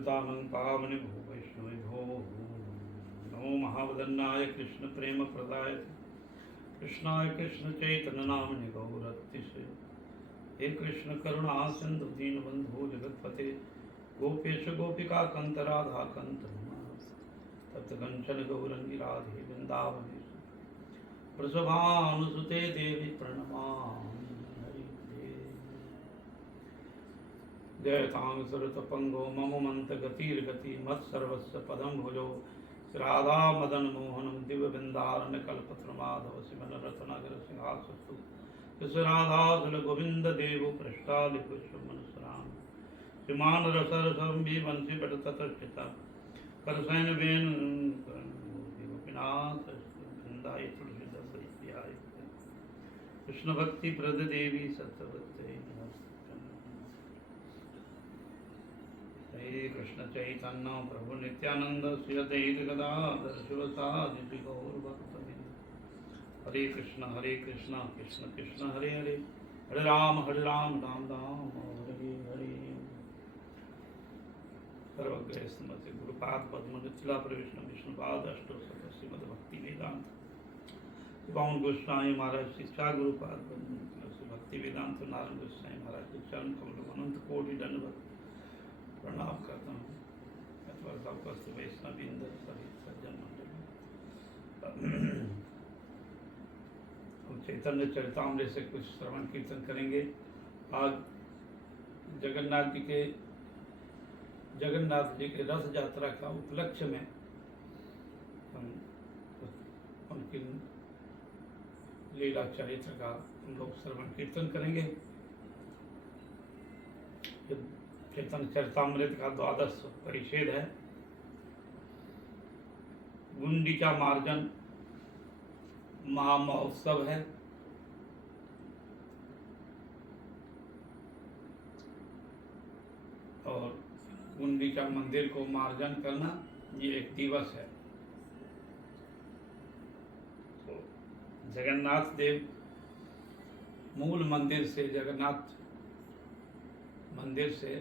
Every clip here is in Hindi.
पतितानं पावने भो वैष्णवेभ्यो नमो महावदन्नाय कृष्ण प्रेम प्रदाय कृष्णाय कृष्ण चैतन्य नामने गौरतिशय हे कृष्ण करुणा सिंधु दीनबंधु जगतपते गोपेश गोपिका कंत राधा कंत तप्त कंचन गौरंगी राधे वृंदावनेश्वरी वृषभानुसुते देवी प्रणमामि हरिप्रिये जयतां सुरतपंगो मम मंत गतिर्गति मत्सर्वस्य पदं भुजो राधा मदन मोहनम दिव्य वृंदारण्य कल्पत्र माधव सिमन रत्नागर सिंहासस्तु इस राधा सुल गोविंद देव पृष्ठालि पुष्पमन सराम श्रीमान रसरसम भी वंशी बट ततश्चिता करसैन वेन गोपीनाथ वृंदाय तुलसीदास प्रियाय कृष्ण भक्ति प्रद देवी सत्यवते हरे कृष्ण चैतन्य प्रभु नित्यानंद श्री अद्वैत गदाधर शिवसादि गौर भक्तवृंद हरे कृष्ण कृष्ण कृष्ण हरे हरे हरे राम राम राम हरे हरे सर्वग्रह स्मृति गुरुपाद पद्म निथिला प्रविष्णु विष्णुपाद अष्टोत्तर श्रीमद भक्ति वेदांत पवन गोस्वामी महाराज शिक्षा गुरुपाद पद्म भक्ति वेदांत नारायण गोस्वामी महाराज के चरण कमल अनंत कोटि दंडवत प्रणाम करता हूँ अथवा सबको वैष्णव सभी सज्जन मंडली। हम चैतन्य चरितामृत से कुछ श्रवण कीर्तन करेंगे। आज जगन्नाथ जी के रथ यात्रा का उपलक्ष्य में हम उनकी लीला चरित्र का हम लोग श्रवण कीर्तन करेंगे। चैतन्य चरितामृत का 12वां परिच्छेद है। गुंडीचा मार्जन महामहोत्सव है। और गुंडीचा मंदिर को मार्जन करना ये एक दिवस है। तो जगन्नाथ देव मूल मंदिर से जगन्नाथ मंदिर से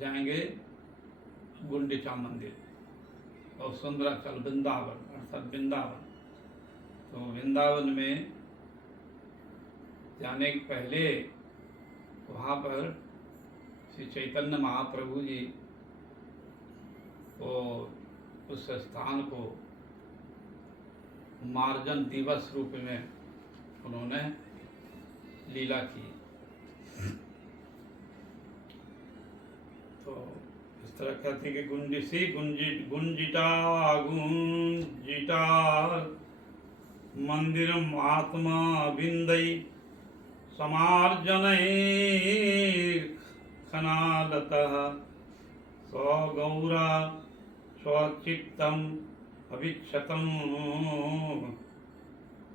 जाएंगे गुंडीचा मंदिर और सुंदराचल वृंदावन अर्थात वृंदावन। तो वृंदावन में जाने के पहले वहाँ पर श्री चैतन्य महाप्रभु जी को उस स्थान को मार्जन दिवस रूप में उन्होंने लीला की। तो इस तरह कहते कि गुंजिटा मंदिरम आत्मा विंदई समार्जनैः खनादतः स्वगौरा स्वचित्तम अभिक्षतम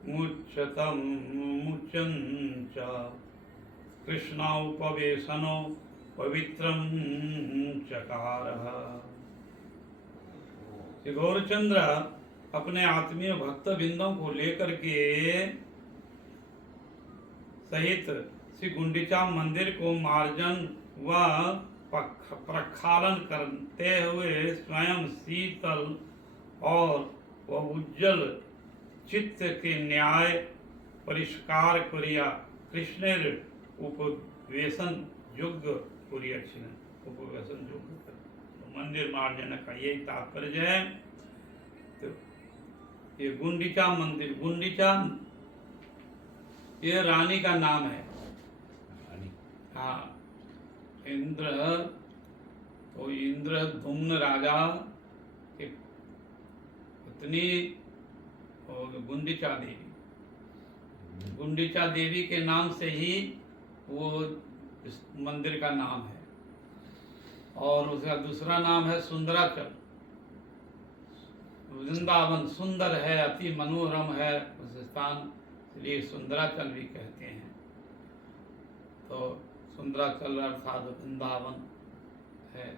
मुच्यतम मुच्यंच कृष्णोपवेशनो पवित्रम चकारः। श्री गौरचंद्र अपने आत्मीय भक्त बिंदों को लेकर के सहित श्री गुंडीचा मंदिर को मार्जन व प्रक्षालन करते हुए स्वयं शीतल और वह उज्जवल चित्त के न्याय परिष्कार करिया कृष्णेर उपवेशन योग्य उपवेशन योग्य तो मंदिर मार्जन का यही तात्पर्य है। तो ये गुंडीचा मंदिर, गुंडीचा ये रानी का नाम है। हाँ, इंद्रद्युम्न राजा की पत्नी और गुंडीचा देवी के नाम से ही वो इस मंदिर का नाम है। और उसका दूसरा नाम है सुंदराचल। वृंदावन सुंदर है, अति मनोरम है उस स्थान, इसलिए सुंदराचल भी कहते हैं। तो सुंदराचल अर्थात वृंदावन है।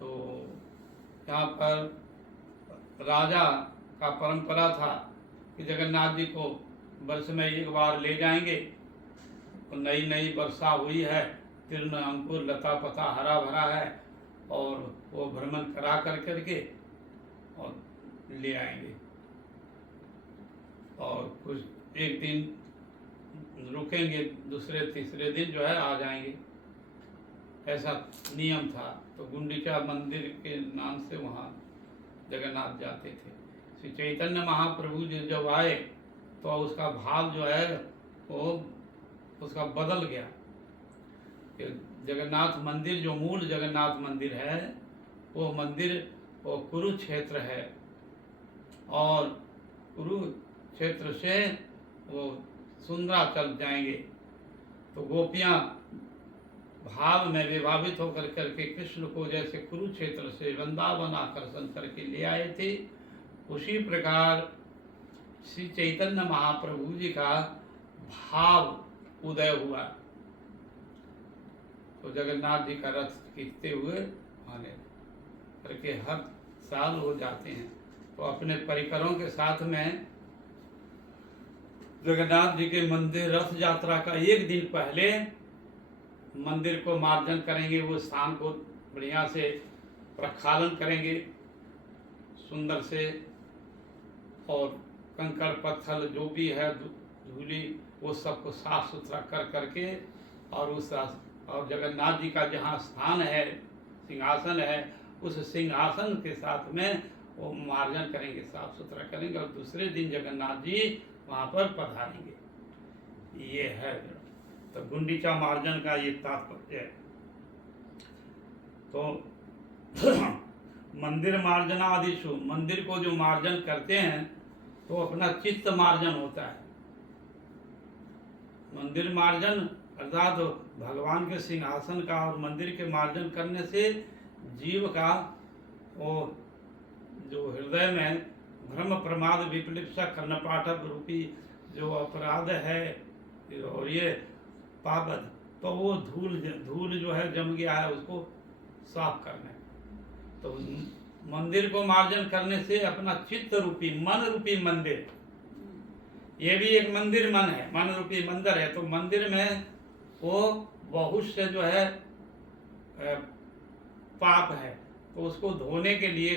तो यहाँ पर राजा का परंपरा था कि जगन्नाथ जी को वर्ष में एक बार ले जाएंगे। तो नई नई वर्षा हुई है, तीर्ण अंकुर लता पता हरा भरा है, और वो भ्रमण करा करके और ले आएंगे। और कुछ एक दिन रुकेंगे, दूसरे तीसरे दिन जो है आ जाएंगे, ऐसा नियम था। तो गुंडीचा मंदिर के नाम से वहाँ जगन्नाथ जाते थे। श्री चैतन्य महाप्रभु जी जब आए तो उसका भाव जो है वो उसका बदल गया। जगन्नाथ मंदिर जो मूल जगन्नाथ मंदिर है वो मंदिर वो कुरुक्षेत्र है, और कुरुक्षेत्र से वो सुंदराचल जाएंगे। तो गोपियाँ भाव में विभावित होकर करके कृष्ण को जैसे कुरुक्षेत्र से वृंदावन आकर्षण करके ले आए थे, उसी प्रकार श्री चैतन्य महाप्रभु जी का भाव उदय हुआ। तो जगन्नाथ जी का रथ खींचते हुए आने करके हर साल हो जाते हैं। तो अपने परिकरों के साथ में जगन्नाथ जी के मंदिर रथ यात्रा का एक दिन पहले मंदिर को मार्जन करेंगे, वो स्थान को बढ़िया से प्रक्षालन करेंगे सुंदर से, और कंकड़ पत्थर जो भी है धूली वो सबको साफ सुथरा कर करके, और जगन्नाथ जी का जहाँ स्थान है सिंहासन है, उस सिंहासन के साथ में वो मार्जन करेंगे, साफ सुथरा करेंगे, और दूसरे दिन जगन्नाथ जी वहाँ पर पधारेंगे। ये है तो गुंडीचा मार्जन का ये तात्पर्य है। तो मंदिर मार्जनादिषु, मंदिर को जो मार्जन करते हैं तो अपना चित्त मार्जन होता है। मंदिर मार्जन अर्थात भगवान के सिंहासन का और मंदिर के मार्जन करने से जीव का वो जो हृदय में भ्रम प्रमाद विप्लिप्सा कर्णपाठक रूपी जो अपराध है और ये पापद, तो वो धूल जो है जम गया है उसको साफ करना है। तो मंदिर को मार्जन करने से अपना चित्त रूपी मन रूपी मंदिर, ये भी एक मंदिर मन है, मन रूपी मंदिर है। तो मंदिर में वो बहुत से जो है पाप है, तो उसको धोने के लिए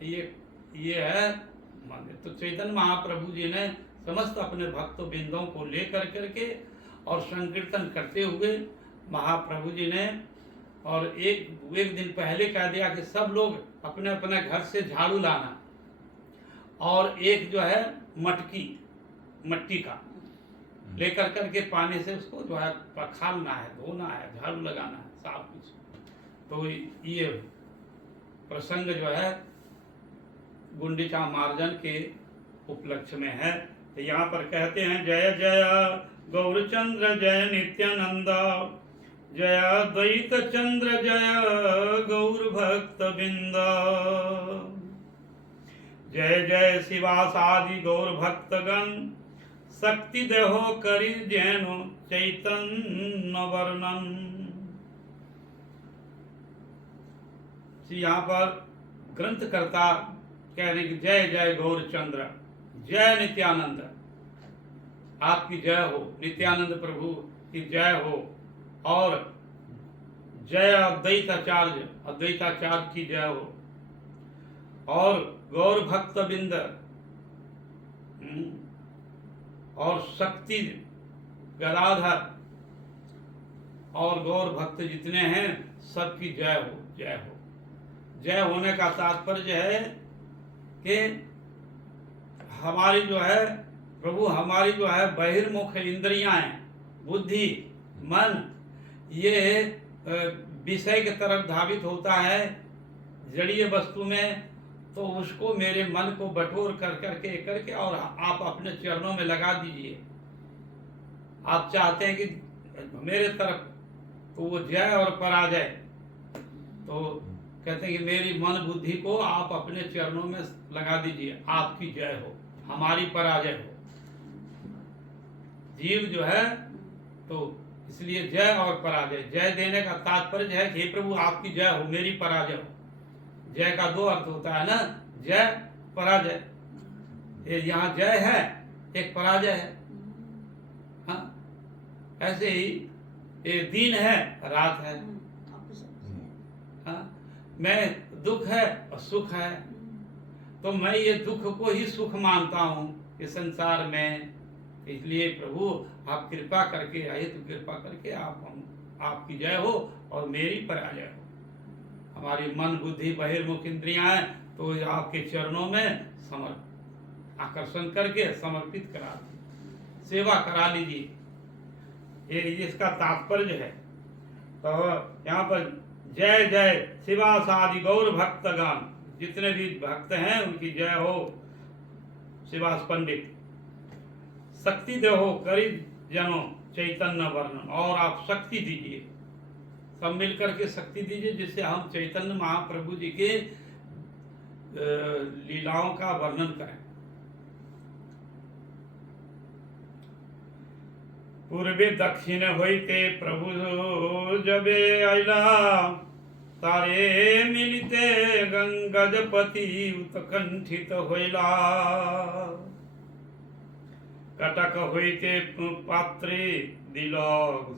ये है मंदिर। तो चैतन्य महाप्रभु जी ने समस्त अपने भक्त बिंदों को लेकर करके और संकीर्तन करते हुए महाप्रभु जी ने, और एक दिन पहले कह दिया कि सब लोग अपने अपने घर से झाड़ू लाना, और एक जो है मट्टी का लेकर करके पानी से उसको जो है पखालना है, धोना है, झाड़ू लगाना है, साफ कुछ। तो ये प्रसंग जो है गुंडीचा मार्जन के उपलक्ष्य में है। तो यहाँ पर कहते हैं जय जय गौरचंद्र जय नित्यानंद, जय द्वैत चंद्र जय गौर भक्त बिंद, जय जय शिवासादि गौर भक्तगण, शक्ति देहो करी जैनो चैतन्य वर्णन। यहाँ पर ग्रंथकर्ता कह रहे कि जय जय गौरचंद्र, जय नित्यानंद, आपकी जय हो, नित्यानंद प्रभु की जय हो, और जय अद्वैताचार्य, अद्वैताचार्य की जय हो, और गौर भक्त बिंद और शक्ति गदाधर और गौर भक्त जितने हैं सबकी जय हो, जय हो। जय होने का तात्पर्य है कि हमारी जो है प्रभु, हमारी जो है बहिर्मुख इंद्रियां हैं, बुद्धि मन, ये विषय की तरफ धावित होता है जड़ीय वस्तु में, तो उसको मेरे मन को बटोर करके और आप अपने चरणों में लगा दीजिए। आप चाहते हैं कि मेरे तरफ, तो वो जय और पराजय, तो कहते हैं कि मेरी मन बुद्धि को आप अपने चरणों में लगा दीजिए, आपकी जय हो, हमारी पराजय हो। जीव जो है तो इसलिए जय और पराजय, जय देने का तात्पर्य है कि हे प्रभु आपकी जय हो, मेरी पराजय हो। जय का दो अर्थ होता है ना, जय पराजय। ये यहाँ जय है, एक पराजय है। हाँ, ऐसे ही ये दिन है, रात है। मैं दुख है और सुख है, तो मैं ये दुख को ही सुख मानता हूँ इस संसार में। इसलिए प्रभु आप कृपा करके आइए, तो कृपा करके आपकी जय हो और मेरी पराजय हो। हमारी मन बुद्धि बहिर्मुख इंद्रियां हैं, तो आपके चरणों में आकर्षण करके समर्पित करा दीजिए, सेवा करा लीजिए। ये इसका तात्पर्य है। तो यहाँ पर जय जय शिवास आदि गौर भक्तगण, जितने भी भक्त हैं उनकी जय हो। शिवास पंडित शक्ति देहो करी जनो चैतन्य वर्णन, और आप शक्ति दीजिए, सब मिलकर के शक्ति दीजिए, जिससे हम चैतन्य महाप्रभु जी के लीलाओं का वर्णन करें। पूर्वे दक्षिण होइते प्रभु जबे आइला, तारे मिलिते गजपति उत्कंठित होइला। कटक होइते पात्रे दिल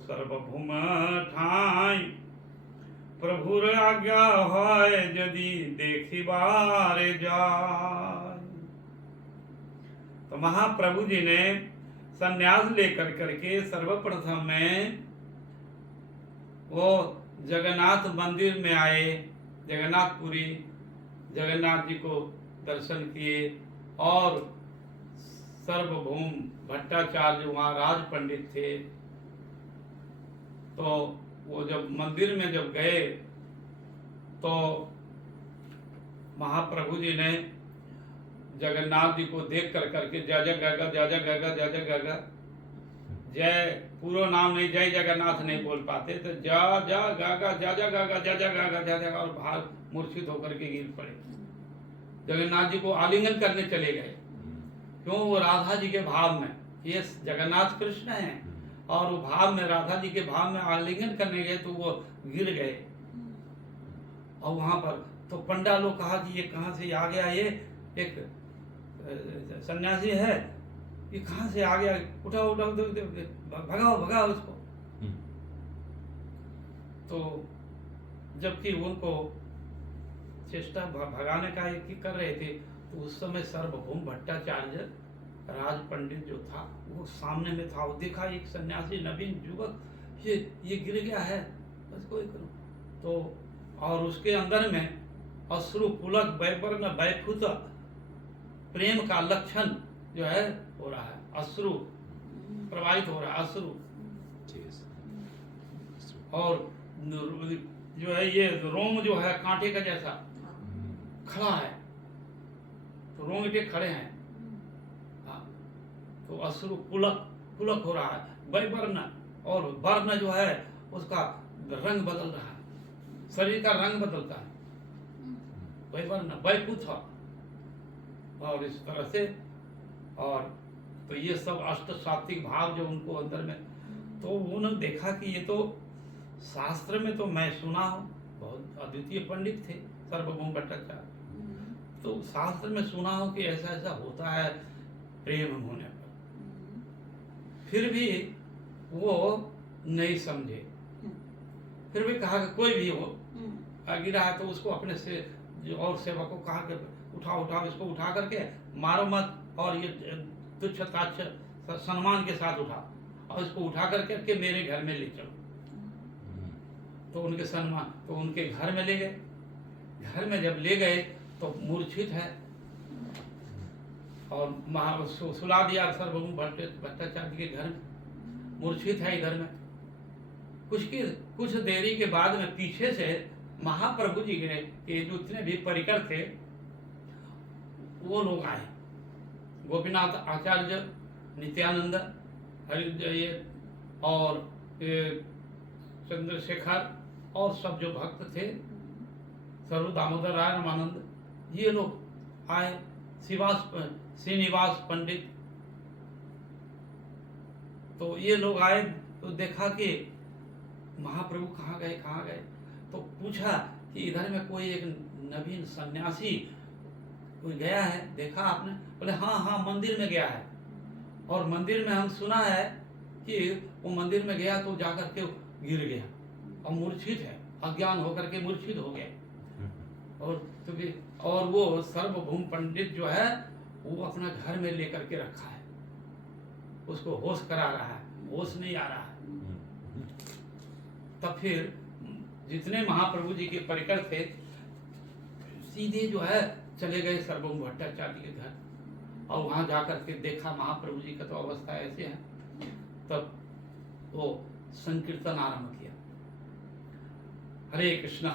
सर्वभूम ठाई, प्रभुर आज्ञा है यदि देखिबारे जाय। तो महाप्रभु जी ने संन्यास लेकर करके सर्वप्रथम में वो जगन्नाथ मंदिर में आए, जगन्नाथपुरी जगन्नाथ जी को दर्शन किए, और सर्वभूम भट्टाचार्य वहाँ राज पंडित थे। तो वो जब मंदिर में जब गए तो महाप्रभु जी ने जगन्नाथ जी को देख कर करके जय जय गागा जय जय गागा जय जय गागा, जय पूरा नाम नहीं, जय जगन्नाथ नहीं बोल पाते, तो जा जा गागा जा जा गागा जा जा गागा जा जा, और भाग मूर्छित होकर के गिर पड़े। जगन्नाथ जी को आलिंगन करने चले गए, क्यों? वो राधा जी के भाव में, ये जगन्नाथ कृष्ण हैं, और वो भाव में, राधा जी के भाव में आलिंगन करने गए तो वो गिर गए। और वहां पर तो पंडा लोग कहा कि ये कहाँ से आ गया, ये एक सन्यासी है, ये कहाँ से आ गया, उठाओ उठाओ भगाओ भगाओ उसको। तो जबकि उनको चेष्टा भगाने का ही कर रहे थे, तो उस समय सर्वभौम भट्टाचार्य राज पंडित जो था वो सामने में था। वो देखा एक सन्यासी नवीन युवक ये गिर गया है, बस कोई करो। तो और उसके अंदर में अश्रु पुलक वैपर्ण वैफुत प्रेम का लक्षण जो है हो रहा है, अश्रु प्रवाहित हो रहा है, अश्रु। और जो है ये रोम जो है कांटे का जैसा खड़ा है, तो रोंगटे खड़े हैं। हाँ, तो अश्रु पुलक हो रहा है, वैवर्ण, और वर्ण जो है उसका रंग बदल रहा है, शरीर का रंग बदलता है, वैवर्ण वैपुथ, और इस तरह से। और तो ये सब अष्ट सात्विक भाव जो उनको अंदर में, तो उन्होंने देखा कि ये तो शास्त्र में तो मैं सुना हूँ, बहुत अद्वितीय पंडित थे सर्वभौम भट्टाचार्य, तो शास्त्र में सुना हूँ कि ऐसा ऐसा होता है प्रेम होने पर, फिर भी वो नहीं समझे। फिर भी कहा कि कोई भी हो गिरा है तो उसको अपने से जो और सेवक को कहा कि उठाओ इसको उठा करके मारो मत, और ये तुच्छ ताच्छ सम्मान के साथ उठा, और इसको उठा करके मेरे घर में ले चलो। तो उनके सम्मान, तो उनके घर में ले गए। घर में जब ले गए तो मूर्छित है, और सुला दिया सर्वभौम भट्टाचार्य के घर में, मूर्छित है इधर में। कुछ देरी के बाद में पीछे से महाप्रभु जी के जो जितने भी परिकर थे वो लोग आए, गोपीनाथ आचार्य, नित्यानंद, हरि और चंद्रशेखर, और सब जो भक्त थे, सर्व दामोदर राय रामानंद, ये लोग आए, श्रीनिवास पंडित, तो ये लोग आए। तो देखा कि महाप्रभु कहाँ गए, तो पूछा कि इधर में कोई एक नवीन सन्यासी कोई गया है, देखा आपने? बोले हाँ मंदिर में गया है, और मंदिर में हम सुना है कि वो मंदिर में गया तो जाकर के गिर गया और मूर्छित है, अज्ञान होकर के मूर्छित हो गया। और तो भी, और वो सर्वभौम पंडित जो है वो अपना घर में लेकर के रखा है, उसको होश करा रहा है, होश नहीं आ रहा है। तब फिर जितने महाप्रभु जी के परिकर थे सीधे जो है चले गए सर्वभौम भट्टाचार्य के घर, और वहां जाकर के देखा महाप्रभु जी का तो अवस्था ऐसे है। तब वो संकीर्तन आरंभ किया, हरे कृष्ण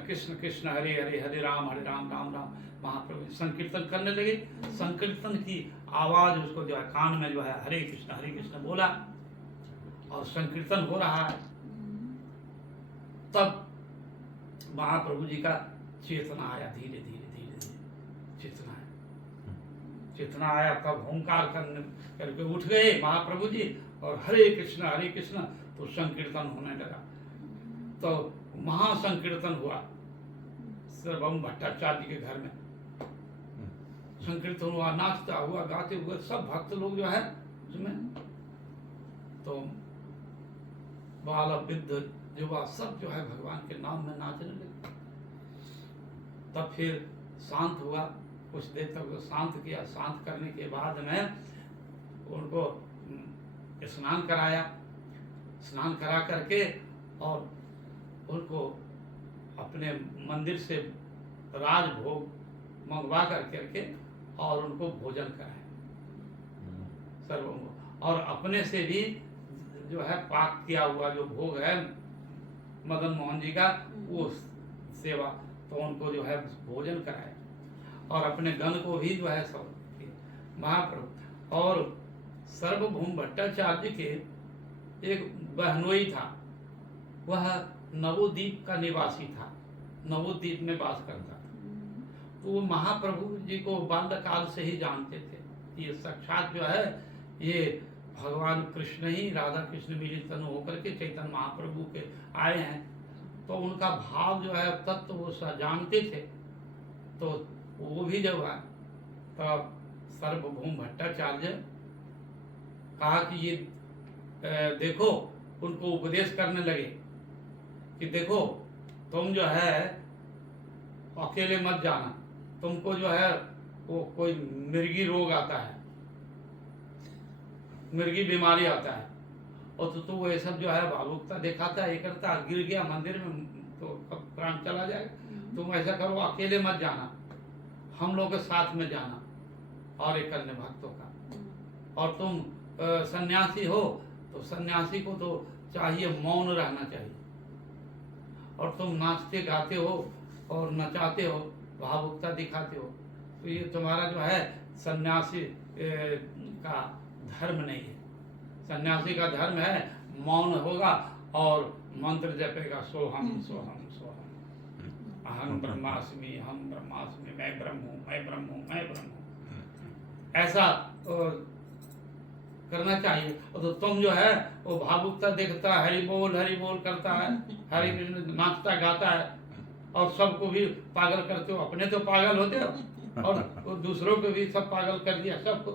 कृष्ण कृष्ण हरे हरे, हरे राम राम राम। महाप्रभु संकीर्तन करने लगे। संकीर्तन की आवाज उसको जो है कान में जो है हरे कृष्ण बोला, और संकीर्तन हो रहा है। तब महाप्रभु जी का चेतना आया, धीरे धीरे चेतना आया। तब ओंकार करके उठ गए महाप्रभु जी, और हरे कृष्ण तो संकीर्तन होने लगा। तो महासंकीर्तन हुआ सर्वभौम भट्टाचार्य के घर में, संकीर्तन हुआ, नाचता हुआ, गाते हुए सब भक्त लोग जो है उसमें, तो बाल वृद्ध युवा सब जो है भगवान के नाम में नाचने लगे। तब फिर शांत हुआ, कुछ देर तक शांत किया। शांत करने के बाद में उनको स्नान कराया, स्नान करा करके और उनको अपने मंदिर से राजभोग मंगवा करके और उनको भोजन कराया सर्वों, और अपने से भी जो है पाक किया हुआ जो भोग है मदन मोहन जी का, वो सेवा, तो उनको जो है भोजन कराया, और अपने गण को भी जो है सब महाप्रभु। और सर्वभौम भट्टाचार्य के एक बहनोई था, वह नवोद्वीप का निवासी था, नवोद्वीप में वास करता था। तो वो महाप्रभु जी को बाल्यकाल से ही जानते थे। ये साक्षात जो है ये भगवान कृष्ण ही राधा कृष्ण मिलित तनु होकर के चैतन्य महाप्रभु के आए हैं, तो उनका भाव जो है तत्व वो जानते थे। तो वो भी जब है तब सर्वभौम भट्टाचार्य कहा कि ये देखो, उनको उपदेश करने लगे कि देखो तुम जो है अकेले मत जाना, तुमको जो है वो कोई मिर्गी रोग आता है, मिर्गी बीमारी आता है, और तो वो ये सब जो है भावुकता दिखाता है, ये करता है, गिर गया मंदिर में तो प्राण चला जाएगा। तुम ऐसा करो, अकेले मत जाना, हम लोग के साथ में जाना, और एक अन्य भक्तों का। और तुम सन्यासी हो तो सन्यासी को तो चाहिए मौन रहना चाहिए, और तुम नाचते गाते हो और नचाते हो, भावुकता दिखाते हो, तो ये तुम्हारा जो है सन्यासी का धर्म नहीं है। सन्यासी का धर्म है मौन होगा और मंत्र जपेगा, सोहम सोहम सोहम, अहम ब्रह्मास्मि, मैं ब्रह्म हूँ, मैं ब्रह्म हूँ, मैं ब्रह्म हूँ, ऐसा करना चाहिए। और तो तुम जो है वो भावुकता देखता है, हरि बोल करता है, हरि कृष्ण नाचता गाता है, और सबको भी पागल करते हो, अपने तो पागल होते हो और दूसरों को भी सब पागल कर दिया। सबको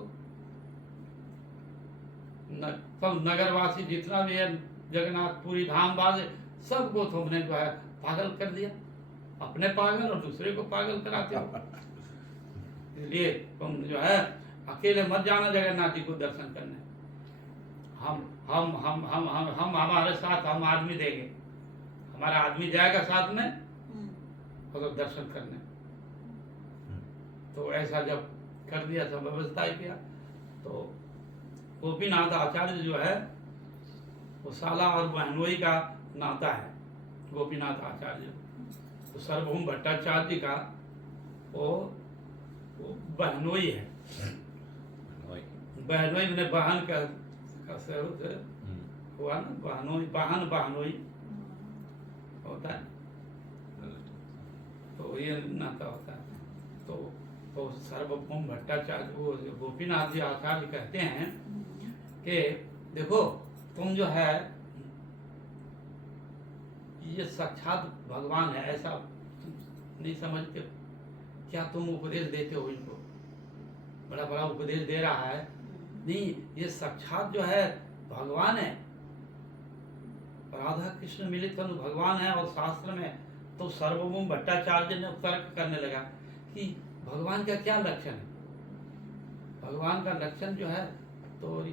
सब नगरवासी जितना भी है, जगन्नाथपुरी धाम वाले, सबको तुमने जो है पागल कर दिया, अपने पागल और दूसरे को पागल कराते हो। इसलिए तुम जो है अकेले मत जाना जगन्नाथ जी को दर्शन करने, हम हमारे साथ हम आदमी देंगे, हमारा आदमी जाएगा साथ में और तो दर्शन करने। तो ऐसा जब कर दिया, सब व्यवस्था ही किया, तो गोपीनाथ आचार्य जो है वो साला और बहनोई का नाता है। गोपीनाथ आचार्य तो सर्वभौम भट्टाचार्य का वो बहनोई है। बहनोई मैंने बहन का स्वरूप हुआ ना, बहनोई, बहनोई होता है, तो ये नाता होता है। तो सर्वभौम भट्टाचार्य वो गोपीनाथ जी आचार्य कहते हैं कि देखो तुम जो है ये साक्षात भगवान है, ऐसा नहीं समझते हो क्या? तुम उपदेश देते हो इनको, बड़ा बड़ा उपदेश दे रहा है, नहीं, ये साक्षात जो है भगवान है, राधा कृष्ण मिलित तनु भगवान है। और शास्त्र में तो सार्वभौम भट्टाचार्य ने तर्क करने लगा कि भगवान का क्या लक्षण है। भगवान का लक्षण जो है तो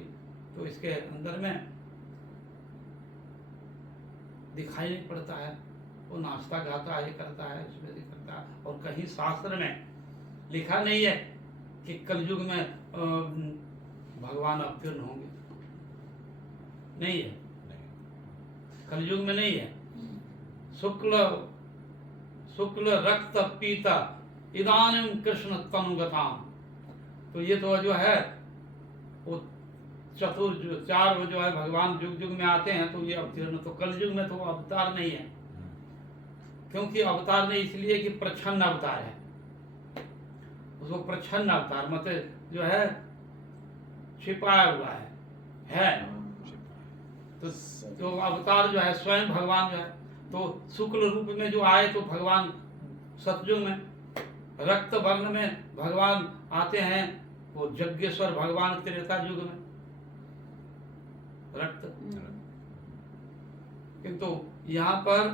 इसके अंदर में दिखाई नहीं पड़ता है। वो नाचता गाता है, करता है, इसमें करता है, और कहीं शास्त्र में लिखा नहीं है कि कलयुग में भगवान अवतीर्ण होंगे। नहीं है, कलयुग में नहीं है। शुक्ल रक्त पीता इदानीं कृष्ण तनुगताम। तो ये तो जो है वो चार वो जो है भगवान युग युग में आते हैं, तो ये अवतीर्ण, तो कलयुग में तो अवतार नहीं है। क्योंकि अवतार नहीं इसलिए कि प्रच्छन्न अवतार है। उसको प्रच्छन्न अवतार मतलब जो है छिपाया हुआ है। तो अवतार जो है स्वयं भगवान जो है, तो शुक्ल रूप में जो आए तो भगवान सतयुग में, रक्त वर्ण में भगवान आते हैं वो यज्ञेश्वर भगवान त्रेता युग में रक्त। किंतु यहाँ पर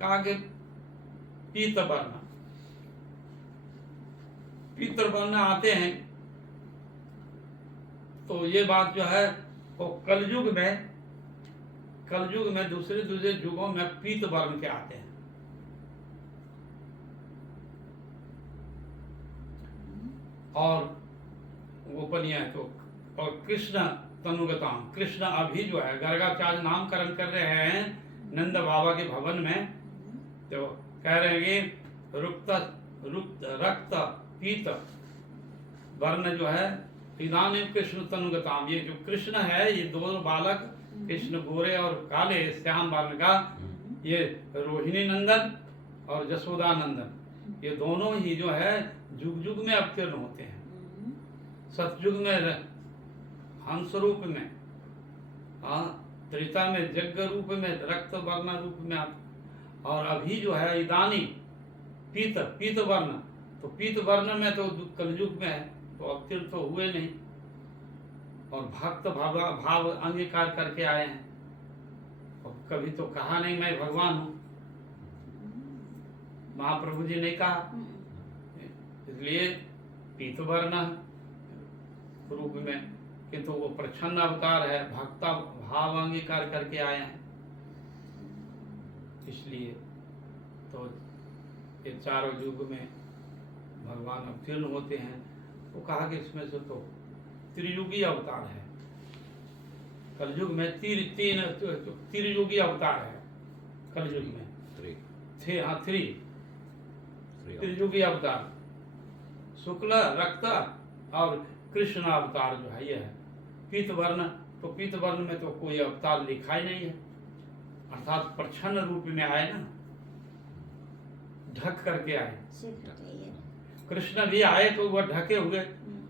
कहा कि पीत वर्ण आते हैं, तो ये बात जो है वो कलयुग में दूसरे युगों में पीत वर्ण के आते हैं। और गोपनीय है तो, और कृष्ण तनुगताम, कृष्ण अभी जो है गर्गाचार्य नामकरण कर रहे हैं नंद बाबा के भवन में, तो कह रहे हैं कि रक्त पीत वर्ण जो है इदानीं कृष्ण तनुगताम। ये जो कृष्ण है, ये दो बालक कृष्ण गोरे और काले श्याम वर्ण का, ये रोहिणी नंदन और जसोदा नंदन, ये दोनों ही जो है जुग जुग में अवतीर्ण होते हैं। सतयुग में हंस रूप में, त्रेता में जग्ग रूप में, रक्त वर्ण रूप में, और अभी जो है इदानी पीत वर्ण, तो पीत वर्ण में तो कलयुग में है, तो अवतीर्ण तो हुए नहीं, और भक्त भाव अंगीकार करके आए हैं। और कभी तो कहा नहीं मैं भगवान हूं, महाप्रभु जी ने कहा, इसलिए पीत वर्ण रूप में, किंतु वो प्रच्छन्न अवतार है, भक्ता भाव अंगीकार करके आए हैं। इसलिए तो ये चारों युग में भगवान अवतीर्ण होते हैं। वो कहा कि इसमें से तो त्रियुगी अवतार है। कलयुग में त्रियुगी अवतार है। कलयुग में थ्री त्रियुगी अवतार, शुक्ल रक्त और कृष्ण अवतार जो है ये है। पीत वर्ण, तो पीत वर्ण में तो कोई अवतार लिखा ही नहीं है, अर्थात प्रच्छन्न रूप में आए ना, ढक करके आए। कृष्ण भी आए तो वह ढके हुए,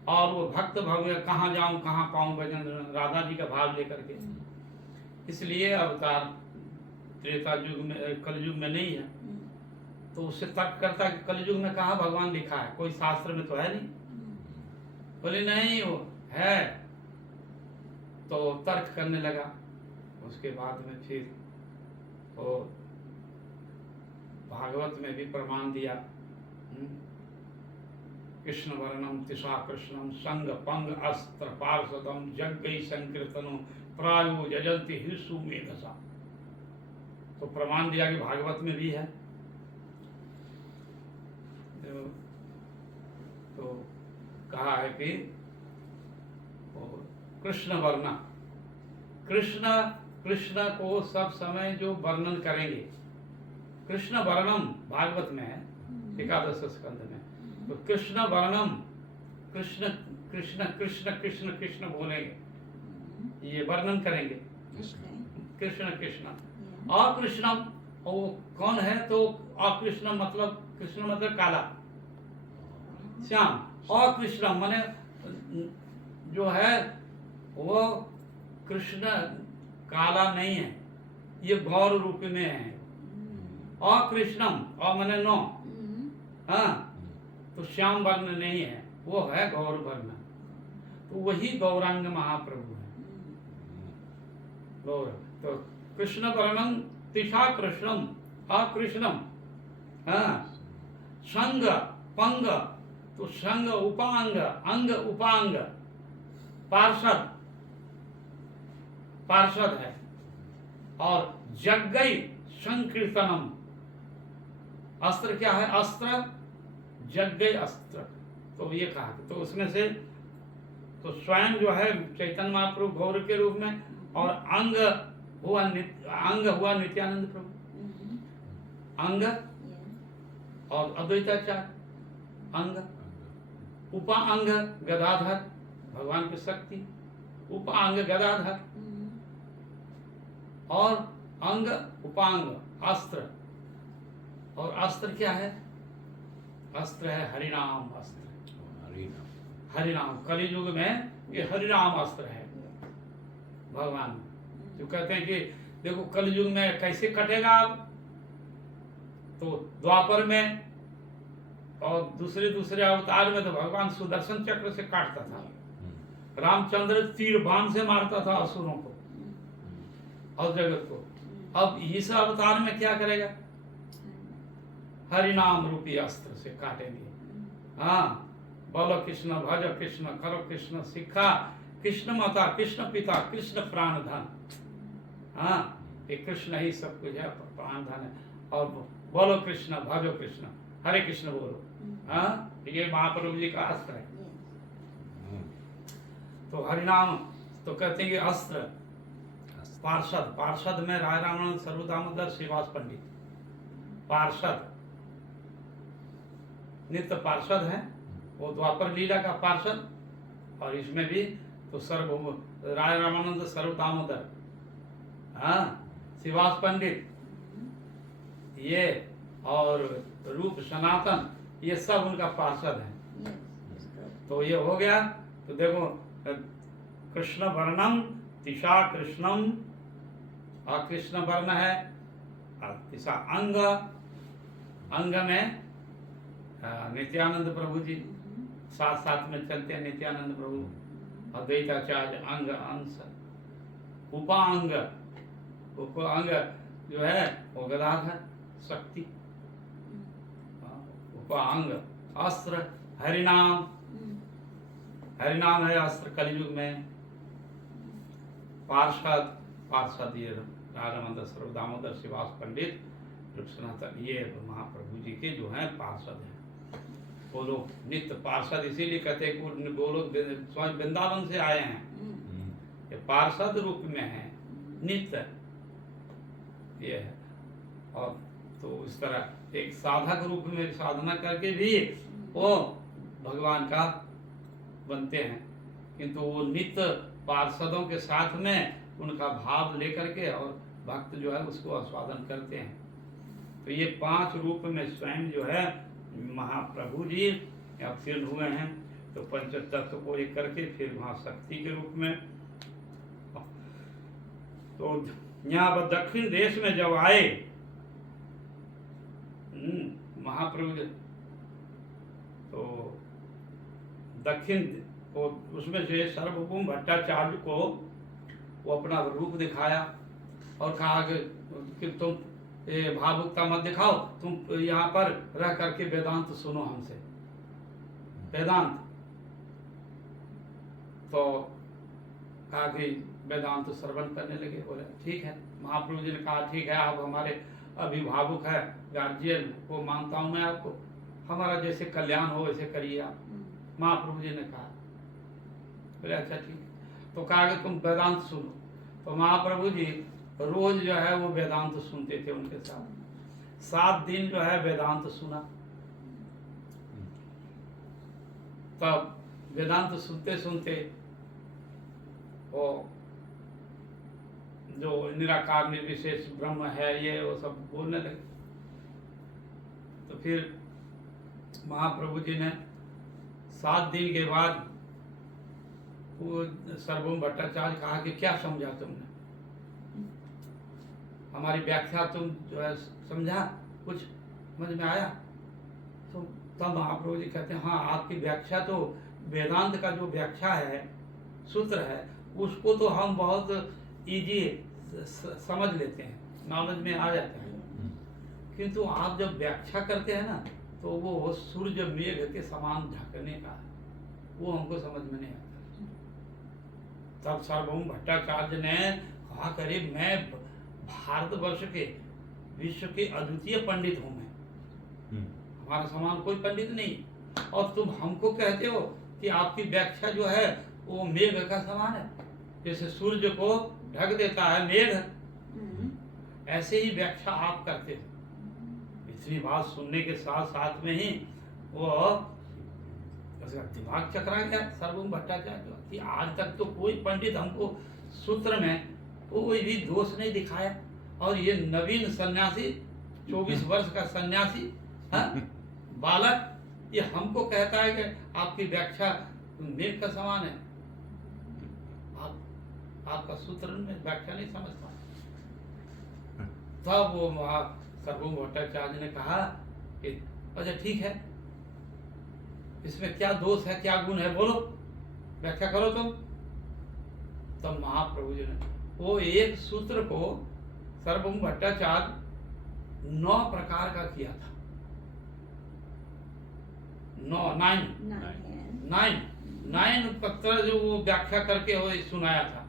और वो भक्त भव्य कहाँ जाऊं कहाँ पाऊं भजन, राधा जी का भाव लेकर के। इसलिए अवतार त्रेता युग में, कलयुग में नहीं है। तो उससे तर्क करता कि कलयुग में कहाँ भगवान लिखा है, कोई शास्त्र में तो है नहीं। बोले नहीं वो है, तो तर्क करने लगा। उसके बाद में फिर वो भागवत में भी प्रमाण दिया। कृष्ण वर्णम तिषा कृष्णम संग पंग अस्त्र पार्षदम जग्गई संकीर्तनो प्रायो यजंति हिस्सु मेधसा। तो प्रमाण दिया कि भागवत में भी है। तो कहा है कि कृष्ण वर्ण, कृष्ण को सब समय जो वर्णन करेंगे, कृष्ण वर्णम भागवत में है एकादश स्कंद में। तो कृष्ण वर्णम, कृष्ण कृष्ण कृष्ण कृष्ण कृष्ण बोलेंगे, ये वर्णन करेंगे कृष्ण कृष्ण। अकृष्णम, वो कौन है, तो अकृष्ण मतलब, कृष्ण मतलब काला, श्याम। अकृष्णम माने जो है वो कृष्ण काला नहीं है, ये गौर रूप में है। अकृष्णम, अ माने नो, हाँ, तो श्याम वर्ण नहीं है, वो है गौर वर्ण। तो वही गौरांग महाप्रभु है, गौर। तो कृष्ण वर्णम तिषा कृष्णम अकृष्णम, हाँ, संग पंग, तो संग उपांग, अंग उपांग, पार्षद पार्षद है। और जग्गई संकीर्तनम, अस्त्र क्या है? अस्त्र जग्गई अस्त्र। तो ये कहा, तो उसमें से तो स्वयं जो है चैतन्य महाप्रभु गौर के रूप में, और अंग हुआ नित्यानंद प्रभु, अंग और अद्वैताचार्य अंग, उपा अंग गदाधर भगवान की शक्ति, उपा अंग गदाधर, और अंग उपांग अस्त्र। और अस्त्र क्या है? अस्त्र है हरिनाम अस्त्र। हरिनाम कलियुग में ये हरिनाम अस्त्र है भगवान। जो कहते हैं कि देखो कलयुग में कैसे कटेगा अब, तो द्वापर में और दूसरे अवतार में तो भगवान सुदर्शन चक्र से काटता था, रामचंद्र तीर बाण से मारता था असुरों को और जगत को। अब इस अवतार में क्या करेगा? हरिनाम रूपी अस्त्र से काटेंगे। हाँ, बोलो कृष्ण, भजो कृष्ण, करो कृष्ण शिक्षा, कृष्ण माता, कृष्ण पिता, कृष्ण प्राण धन। हाँ, ये कृष्ण ही सब कुछ है, प्राण धन है। और बोलो कृष्ण, भजो कृष्ण, हरे कृष्ण बोलो। हाँ, ये महाप्रभु जी का अस्त्र है। तो हरिनाम तो कहते हैं कि अस्त्र। पार्षद, पार्षद में राय रामानंद सर्वदामोदर श्रीवास पंडित पार्षद, नित्य पार्षद है वो, द्वापर लीला का पार्षद। और इसमें भी तो राय रामानंद सर्वदामोदर, हाँ, श्रीवास पंडित ये, और रूप सनातन, ये सब उनका पार्षद है। तो ये हो गया। तो देखो कृष्ण वर्णम तिशा कृष्णम, और कृष्ण वर्ण है, तिशा अंग, अंग में नित्यानंद प्रभु जी साथ साथ में चलते हैं। नित्यानंद प्रभु अद्वैताचार्य अंग अंश, उपांग, उपांग जो है वो गदाधर शक्ति, उपांग अस्त्र हरिनाम, हरिनाम है अस्त्र कलयुग में। पार्षद, पार्षद ये रामानंद सर्वदामोदर श्रीवास पंडित सनातन, ये महाप्रभु जी के जो हैं पार्षद हैं। वो लोग नित्य पार्षद इसीलिए कहते हैं कि वो लोग स्वयं वृंदावन से आए हैं, ये पार्षद रूप में है, नित्य ये है। और तो इस तरह एक साधक रूप में साधना करके भी वो भगवान का बनते हैं, किंतु वो नित्य पार्षदों के साथ में उनका भाव लेकर के और भक्त जो है उसको आस्वादन करते हैं। तो ये 5 रूप में स्वयं जो है महाप्रभु जी अवतीर्ण हुए हैं। तो पंचतत्व को एक करके फिर वहाँ शक्ति के रूप में। तो यहाँ दक्षिण देश में जब आए महाप्रभु जी, तो दक्षिण को उसमें से सार्वभौम भट्टाचार्य को वो अपना रूप दिखाया और कहा कि तुम ये भावुकता मत दिखाओ, तुम यहाँ पर रह करके वेदांत सुनो हमसे, वेदांत। तो कहा कि वेदांत श्रवण करने लगे। बोले ठीक है। महाप्रभु जी ने कहा ठीक है, आप हमारे अभिभावक है, गार्जियन को मानता हूँ मैं आपको, हमारा जैसे कल्याण हो वैसे करिए आप। महाप्रभु जी ने कहा। बोले अच्छा ठीक। तो कहा कि तुम वेदांत सुनो। तो महाप्रभु जी रोज जो है वो वेदांत सुनते थे उनके साथ। 7 दिन जो है वेदांत सुना। तब वेदांत सुनते सुनते वो जो निराकार निर्विशेष ब्रह्म है ये वो सब बोलने लगे। तो फिर महाप्रभु जी ने 7 दिन के बाद वो सार्वभौम भट्टाचार्य कहा कि क्या समझा तुमने, हमारी व्याख्या तुम जो है समझा, कुछ समझ में आया? तो तब महाप्रभु जी कहते हैं हाँ, आपकी व्याख्या तो वेदांत का जो व्याख्या है, सूत्र है, उसको तो हम बहुत इजी समझ लेते हैं, नॉलेज में आ जाते हैं किंतु आप जब व्याख्या करते हैं ना तो वो सूर्य मेघ के समान ढकने का है, वो हमको समझ में नहीं आता। तब सार्वभौम भट्टाचार्य ने कहा करे मैं भारतवर्ष के विश्व के अद्वितीय पंडित हूं मैं, हमारा समान कोई पंडित नहीं, और तुम हमको कहते हो कि आपकी व्याख्या जो है वो मेघ का समान है, जैसे सूर्य को ढक देता है मेघ, ऐसे ही व्याख्या आप करते हो। इतनी बात सुनने के साथ साथ में ही वो उसका दिमाग चकरा गया सार्वभौम भट्टाचार्य कि आज तक तो कोई पंडित हमको सूत्र में कोई भी दोष नहीं दिखाया, और ये नवीन सन्यासी 24 वर्ष का सन्यासी बालक ये हमको कहता है कि आपकी व्याख्या मेघ का समान है। आपका सूत्र में व्याख्या नहीं समझता। तब वो सार्वभौम भट्टाचार्य ने कहा कि अच्छा ठीक है, इसमें क्या दोष है, क्या गुण है, बोलो व्याख्या करो तुम। तब महाप्रभु जी ने वो एक सूत्र को सार्वभौम भट्टाचार्य 9 प्रकार का किया था। 9 पत्र जो वो व्याख्या करके वो सुनाया था।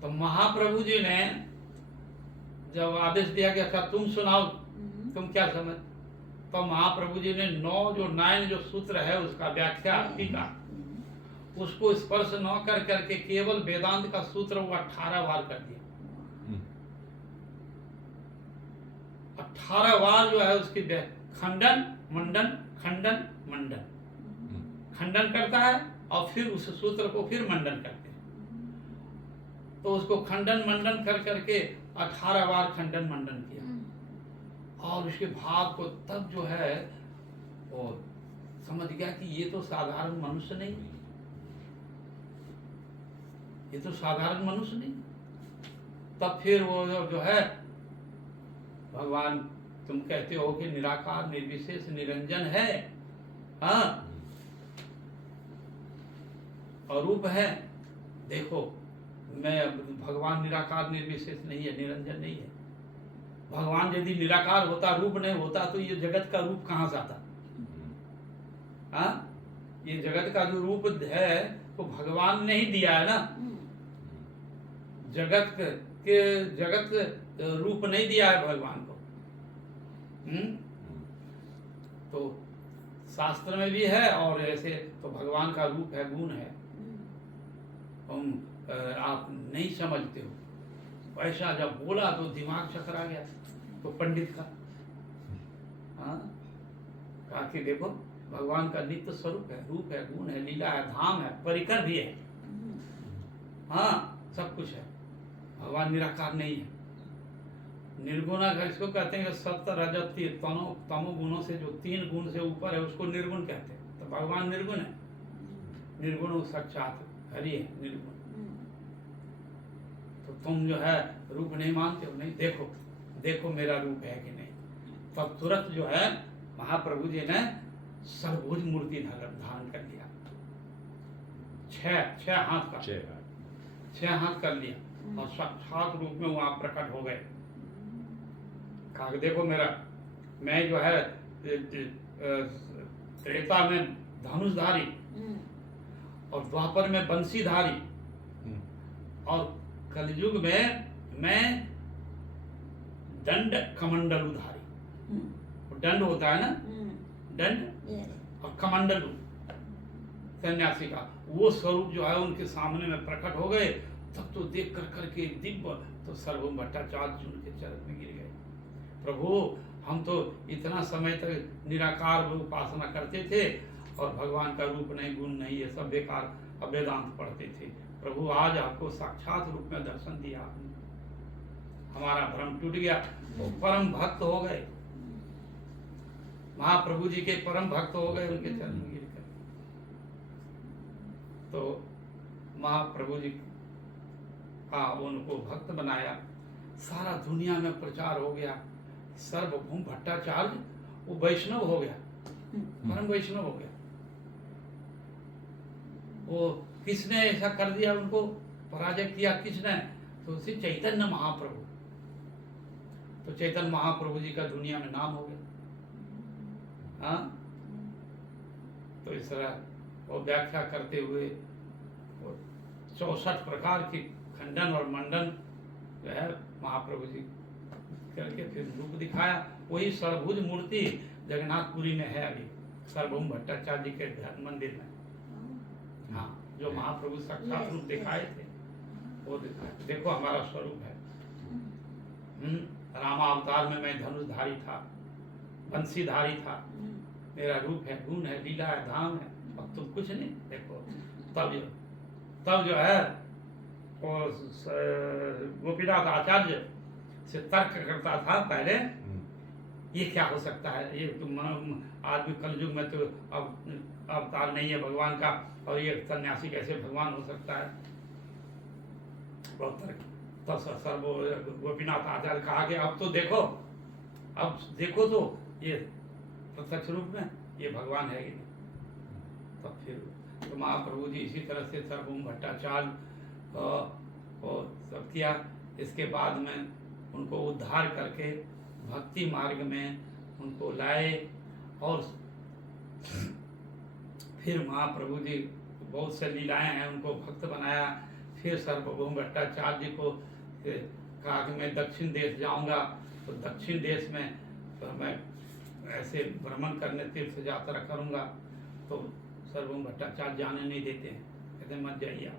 तो महाप्रभु जी ने जब आदेश दिया कि अच्छा तुम सुनाओ, तुम क्या समझ, तो महाप्रभु जी ने 9 जो सूत्र है उसका व्याख्या टीका उसको स्पर्श न कर करके केवल वेदांत का सूत्र वो 18 बार कर दिया। 18 बार जो है उसकी खंडन मंडन खंडन मंडन, खंडन करता है और फिर उस सूत्र को फिर मंडन करते हैं। तो उसको खंडन मंडन कर करके 18 बार खंडन मंडन किया, और उसके भाव को तब जो है वो समझ गया कि ये तो साधारण मनुष्य नहीं, ये तो साधारण मनुष्य नहीं। तब फिर वो जो है भगवान तुम कहते हो कि निराकार निर्विशेष निरंजन है, हाँ, और रूप है, देखो मैं भगवान निराकार निर्विशेष नहीं है, निरंजन नहीं है। भगवान यदि निराकार होता, रूप नहीं होता, तो ये जगत का रूप कहाँ से आता? हाँ, ये जगत का जो रूप है तो भगवान ने ही दिया है ना, जगत रूप नहीं दिया है भगवान को। तो शास्त्र में भी है, और ऐसे तो भगवान का रूप है, गुण है, आप नहीं समझते हो। ऐसा जब बोला तो दिमाग चकरा गया तो पंडित का, हाँ, कहा कि देखो भगवान का नित्य स्वरूप है, रूप है, गुण है, लीला है, धाम है, परिकर भी है, हाँ, सब कुछ है। भगवान निराकार नहीं है, निर्गुण है। इसको कहते हैं सत्य रजत तमो गुणों से जो 3 गुण से ऊपर है उसको निर्गुण कहते हैं। तो भगवान निर्गुण है, निर्गुण साक्षात हरि है, निर्गुण। तो तुम जो है रूप नहीं मानते हो, नहीं, देखो देखो मेरा रूप है कि नहीं। तब तुरंत जो है महाप्रभु जी ने सर्वभुज मूर्ति धारण कर लिया, 6 हाथ का, 6 हाथ कर लिया, और साक्षात रूप में वहां प्रकट हो गए। कहा देखो मेरा, मैं जो है त्रेता में धनुषधारी, और द्वापर में बंसीधारी, और कलयुग में मैं दंड कमंडलुधारी। दंड होता है ना, दंड और कमंडलु सन्यासी का वो स्वरूप जो है उनके सामने में प्रकट हो गए। तब तो देख कर करके दिव्य, तो सार्वभौम भट्टाचार्य उनके चरण में गिर गए। प्रभु हम तो इतना समय तक निराकार उपासना करते थे, और भगवान का रूप नहीं, गुण नहीं, ये सब बेकार वेदांत पढ़ते थे। प्रभु आज आपको साक्षात रूप में दर्शन दिया आपने, हमारा भ्रम टूट गया। वो परम भक्त हो गए, महाप्रभु जी के परम भक्त हो गए उनके चरण में गिर कर। तो महाप्रभु जी का उनको भक्त बनाया, सारा दुनिया में प्रचार हो गया। सार्वभौम भट्टाचार्य वो वैष्णव हो गया, परम वैष्णव हो गया। वो किसने ऐसा कर दिया, उनको पराजय किया किसने? तो श्री चैतन्य महाप्रभु। तो चैतन्य महाप्रभु जी का दुनिया में नाम हो गया। हाँ, तो इस तरह वो व्याख्या करते हुए 64 प्रकार के खंडन और मंडन जो है महाप्रभु जी करके फिर रूप दिखाया। वही सर्वभुज मूर्ति जगन्नाथपुरी में है अभी, सर्वभौम भट्टाचार्य जी के मंदिर में। हाँ, जो महाप्रभु साक्षात रूप दिखाए थे वो दिखाए। देखो हमारा स्वरूप है। रामा अवतार में मैं धनुषधारी था, बंसीधारी था, मेरा रूप है, गुण है, लीला है, धाम है। अब तुम कुछ नहीं। देखो तब जो है वो गोपीनाथ आचार्य से तर्क करता था पहले, ये क्या हो सकता है, ये तुम आज भी कलयुग में तो अब अवतार नहीं है भगवान का, और ये सन्यासी कैसे भगवान हो सकता है। बहुत तर्क। तब सर्व गोपीनाथ आचार्य कहा कि अब देखो तो ये प्रत्यक्ष रूप में ये भगवान है कि नहीं। तब फिर तो महाप्रभु जी इसी तरह से सर्वभौम भट्टाचार्य को सब किया। इसके बाद में उनको उद्धार करके भक्ति मार्ग में उनको लाए, और फिर महाप्रभु जी बहुत से लीलाएं हैं, उनको भक्त बनाया। फिर सर्वभौम भट्टाचार्य जी को कहा कि मैं दक्षिण देश जाऊंगा, तो दक्षिण देश में तो मैं ऐसे भ्रमण करने तीर्थ यात्रा करूंगा। तो सर्वभौम भट्टाचार्य जाने नहीं देते हैं, कहते मत जाइए,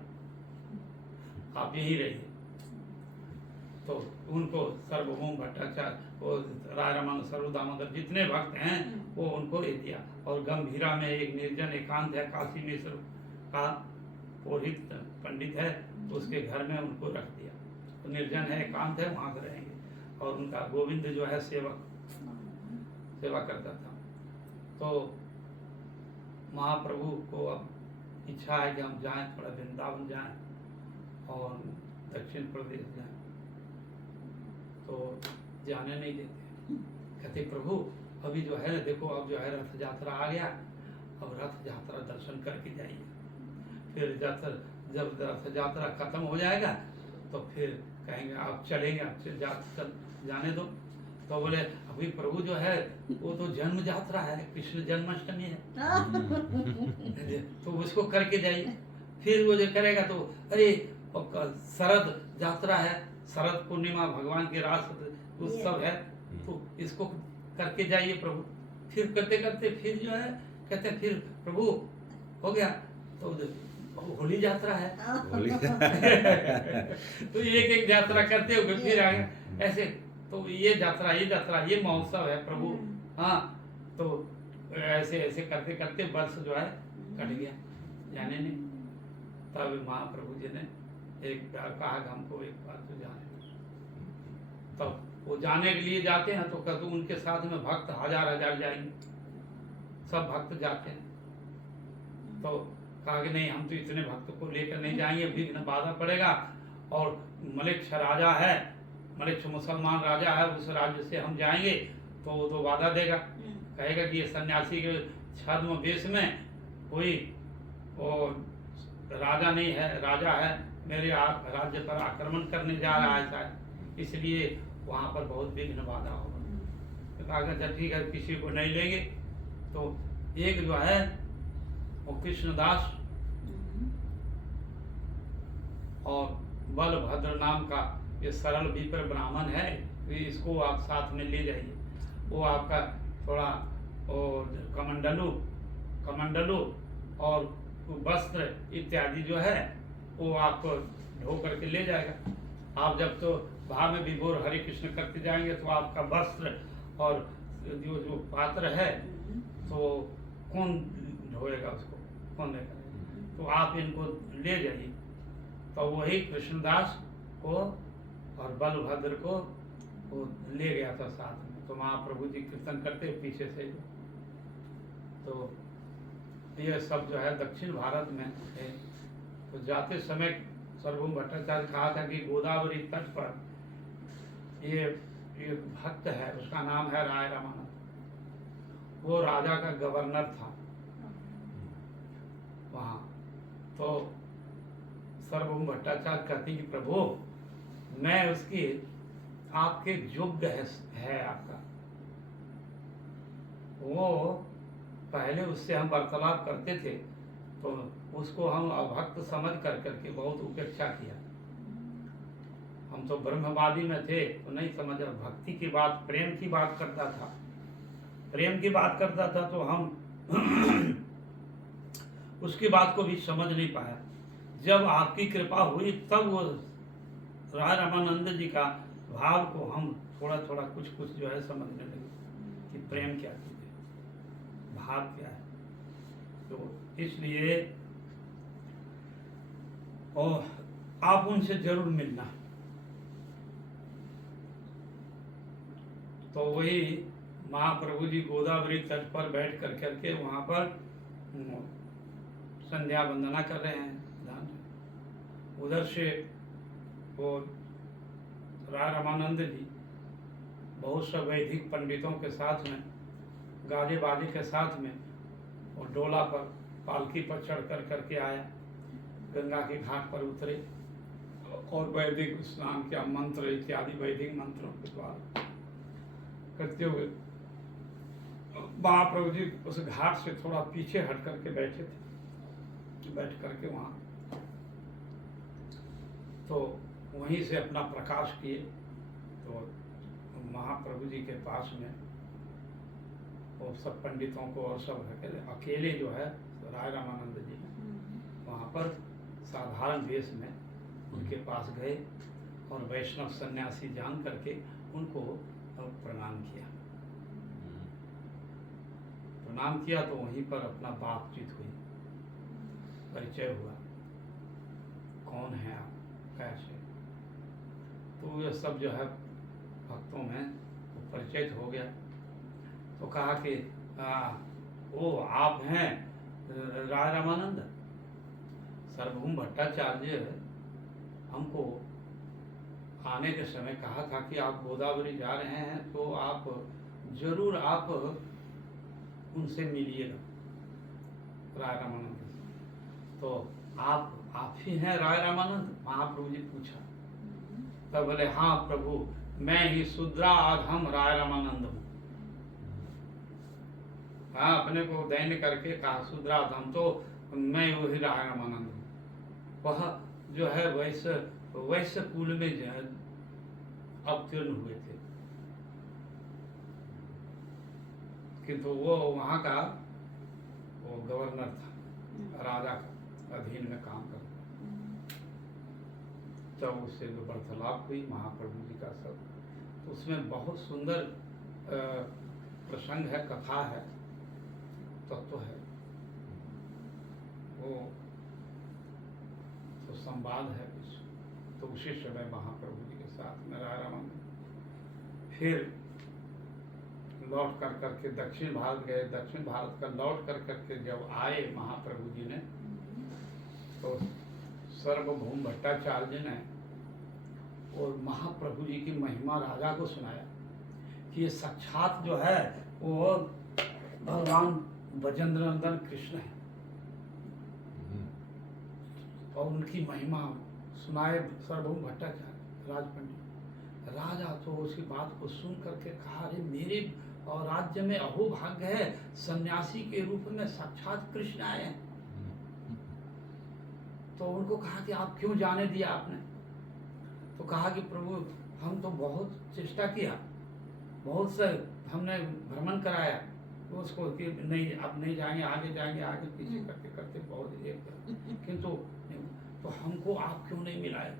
आप यही रहिए। तो उनको सर्वभौम भट्टाचार्य, वो राय रामानुज सर्वदामोदर जितने भक्त हैं वो उनको दे दिया। और गंभीरा में एक निर्जन एकांत है, काशी मिश्र का पुरोहित पंडित है, तो उसके घर में उनको रख दिया। तो निर्जन है, एकांत है, वहाँ से रहेंगे। और उनका गोविंद जो है सेवा करता था। तो महाप्रभु को अब इच्छा है कि हम जाएं, थोड़ा वृंदावन जाएं और दक्षिण प्रदेश जाएं, तो जाने नहीं देते। कहते प्रभु अभी जो है देखो, अब जो है रथ यात्रा आ गया, अब रथ यात्रा दर्शन करके जाइए। फिर जब रथ यात्रा खत्म हो जाएगा तो फिर कहेंगे आप चलेंगे, आप जाने दो। तो बोले अभी प्रभु जो है वो तो जन्म यात्रा है, कृष्ण जन्माष्टमी है तो उसको करके जाइए। फिर वो जो करेगा तो अरे शरद यात्रा है, शरद पूर्णिमा भगवान के रास उत्सव है, तो इसको करके जाइए प्रभु। फिर करते करते फिर जो है कहते हैं फिर प्रभु हो गया तो होली यात्रा है तो एक यात्रा करते हुए फिर आ गया ऐसे। तो ये यात्रा ये महोत्सव है प्रभु। हाँ, तो ऐसे ऐसे करते करते वर्ष जो है कट गया, जाने नहीं। तब महाप्रभु जी ने एक बार कहा कि हमको एक बार तो जाने दो। तब वो जाने के लिए जाते हैं तो कहते उनके साथ में भक्त हजार जाएंगे, सब भक्त जाते हैं। तो कहा कि नहीं, हम तो इतने भक्त को लेकर नहीं जाएंगे, विघ्न बाधा पड़ेगा। और मलिक्ष राजा है, मलिक्ष मुसलमान राजा है, उस राज्य से हम जाएंगे तो वो तो बाधा देगा, कहेगा कि ये सन्यासी के छद्म वेश में कोई वो राजा नहीं है, राजा है, मेरे राज्य पर आक्रमण करने जा रहा है शायद, इसलिए वहाँ पर बहुत विघ्न बाधा होगा। तो कहा अच्छा ठीक है, किसी को नहीं लेंगे। तो एक जो है वो कृष्णदास और बलभद्र नाम का ये सरल विप्र ब्राह्मण है, तो इसको आप साथ में ले जाइए। वो आपका थोड़ा कमंडलू और वस्त्र इत्यादि जो है वो आपको ढो करके ले जाएगा। आप जब तो भाव में विभोर हरे कृष्ण करते जाएंगे तो आपका वस्त्र और जो पात्र है तो कौन ढोएगा उसको, कौन देगा? तो आप इनको ले जाइए। तो वही कृष्णदास को और बलभद्र को वो ले गया था साथ में। तो महाप्रभु जी कीर्तन करते पीछे से। तो ये सब जो है दक्षिण भारत में है। तो जाते समय सर्वभौम भट्टाचार्य कहा था कि गोदावरी तट पर ये भक्त है, उसका नाम है राय रामानंद, वो राजा का गवर्नर था वहाँ। तो सर्वभौम भट्टाचार्य कहते हैं कि प्रभु मैं उसकी आपके योग्य है आपका, वो पहले उससे हम वार्तालाप करते थे तो उसको हम अभक्त समझ कर करके बहुत उपेक्षा किया। हम तो ब्रह्मवादी में थे तो नहीं समझ, भक्ति की बात, प्रेम की बात करता था, प्रेम की बात करता था तो हम उसकी बात को भी समझ नहीं पाया। जब आपकी कृपा हुई तब वो राय रामानंद जी का भाव को हम थोड़ा थोड़ा कुछ कुछ जो है समझने लगे कि प्रेम क्या चीज है, भाव क्या है। तो इसलिए और आप उनसे जरूर मिलना। तो वही महाप्रभु जी गोदावरी तट पर बैठ कर करके वहाँ पर संध्या वंदना कर रहे हैं। उधर से वो राय रामानंद जी बहुत से वैदिक पंडितों के साथ में, गाजे बाजे के साथ में, और डोला पर पालकी पर चढ़ कर करके आया, गंगा के घाट पर उतरे और वैदिक स्नान किया, मंत्र इत्यादि वैदिक मंत्रों के द्वारा करते हुए महाप्रभु जी उस घाट से थोड़ा पीछे हट करके बैठे थे। बैठ करके वहाँ तो वहीं से अपना प्रकाश किए। तो महाप्रभु जी के पास में वो सब पंडितों को और सब अकेले जो है राय रामानंद जी वहाँ पर साधारण वेश में उनके पास गए और वैष्णव सन्यासी जान करके उनको प्रणाम किया। प्रणाम किया तो वहीं पर अपना बातचीत हुई, परिचय हुआ, कौन है आप, कैसे। तो ये सब जो है भक्तों में परिचय हो गया। तो कहा कि वो आप हैं राय रामानंद। सार्वभौम भट्टाचार्य हमको आने के समय कहा था कि आप गोदावरी जा रहे हैं तो आप जरूर आप उनसे मिलिएगा, राय रामानंद से। तो आप ही हैं राय रामानंद? महाप्रभु जी पूछा। तब बोले हाँ प्रभु, मैं ही शुद्रा आधम राय रामानंद हूँ। हाँ, अपने को दैन्य करके कहा शुद्राधम, तो मैं वही राय रामानंद हूँ। वह जो है वैश्य कुल में जो है अवतीर्ण हुए थे, किंतु वो वहाँ का वो गवर्नर था, राजा का अधीन में काम करता। तब उससे जो वार्तालाप हुई महाप्रभु जी का सब, तो उसमें बहुत सुंदर प्रसंग है, कथा है, तत्व है। वो तो संवाद है कुछ। तो उसी समय महाप्रभु जी के साथ में राय रामानंद फिर लौट कर करके दक्षिण भारत गए। दक्षिण भारत का लौट कर करके जब आए महाप्रभु जी ने, तो सार्वभौम भट्टाचार्य ने और महाप्रभु जी की महिमा राजा को सुनाया कि ये साक्षात जो है वो भगवान ब्रजेंद्र नंदन कृष्ण है। और उनकी महिमा सुनाए सार्वभौम भट्टाचार्य राज पंडित। राजा तो उसकी बात को सुन करके कहा, अरे मेरे और राज्य में अहो भाग्य है, सन्यासी के रूप में साक्षात कृष्ण आए हैं। तो उनको कहा कि आप क्यों जाने दिया आपने? तो कहा कि प्रभु हम तो बहुत चेष्टा किया, बहुत से हमने भ्रमण कराया तो उसको कि नहीं अब नहीं जाएंगे, आगे जाएंगे, आगे पीछे करते करते बहुत एक, किंतु तो हमको आप क्यों नहीं मिलाए,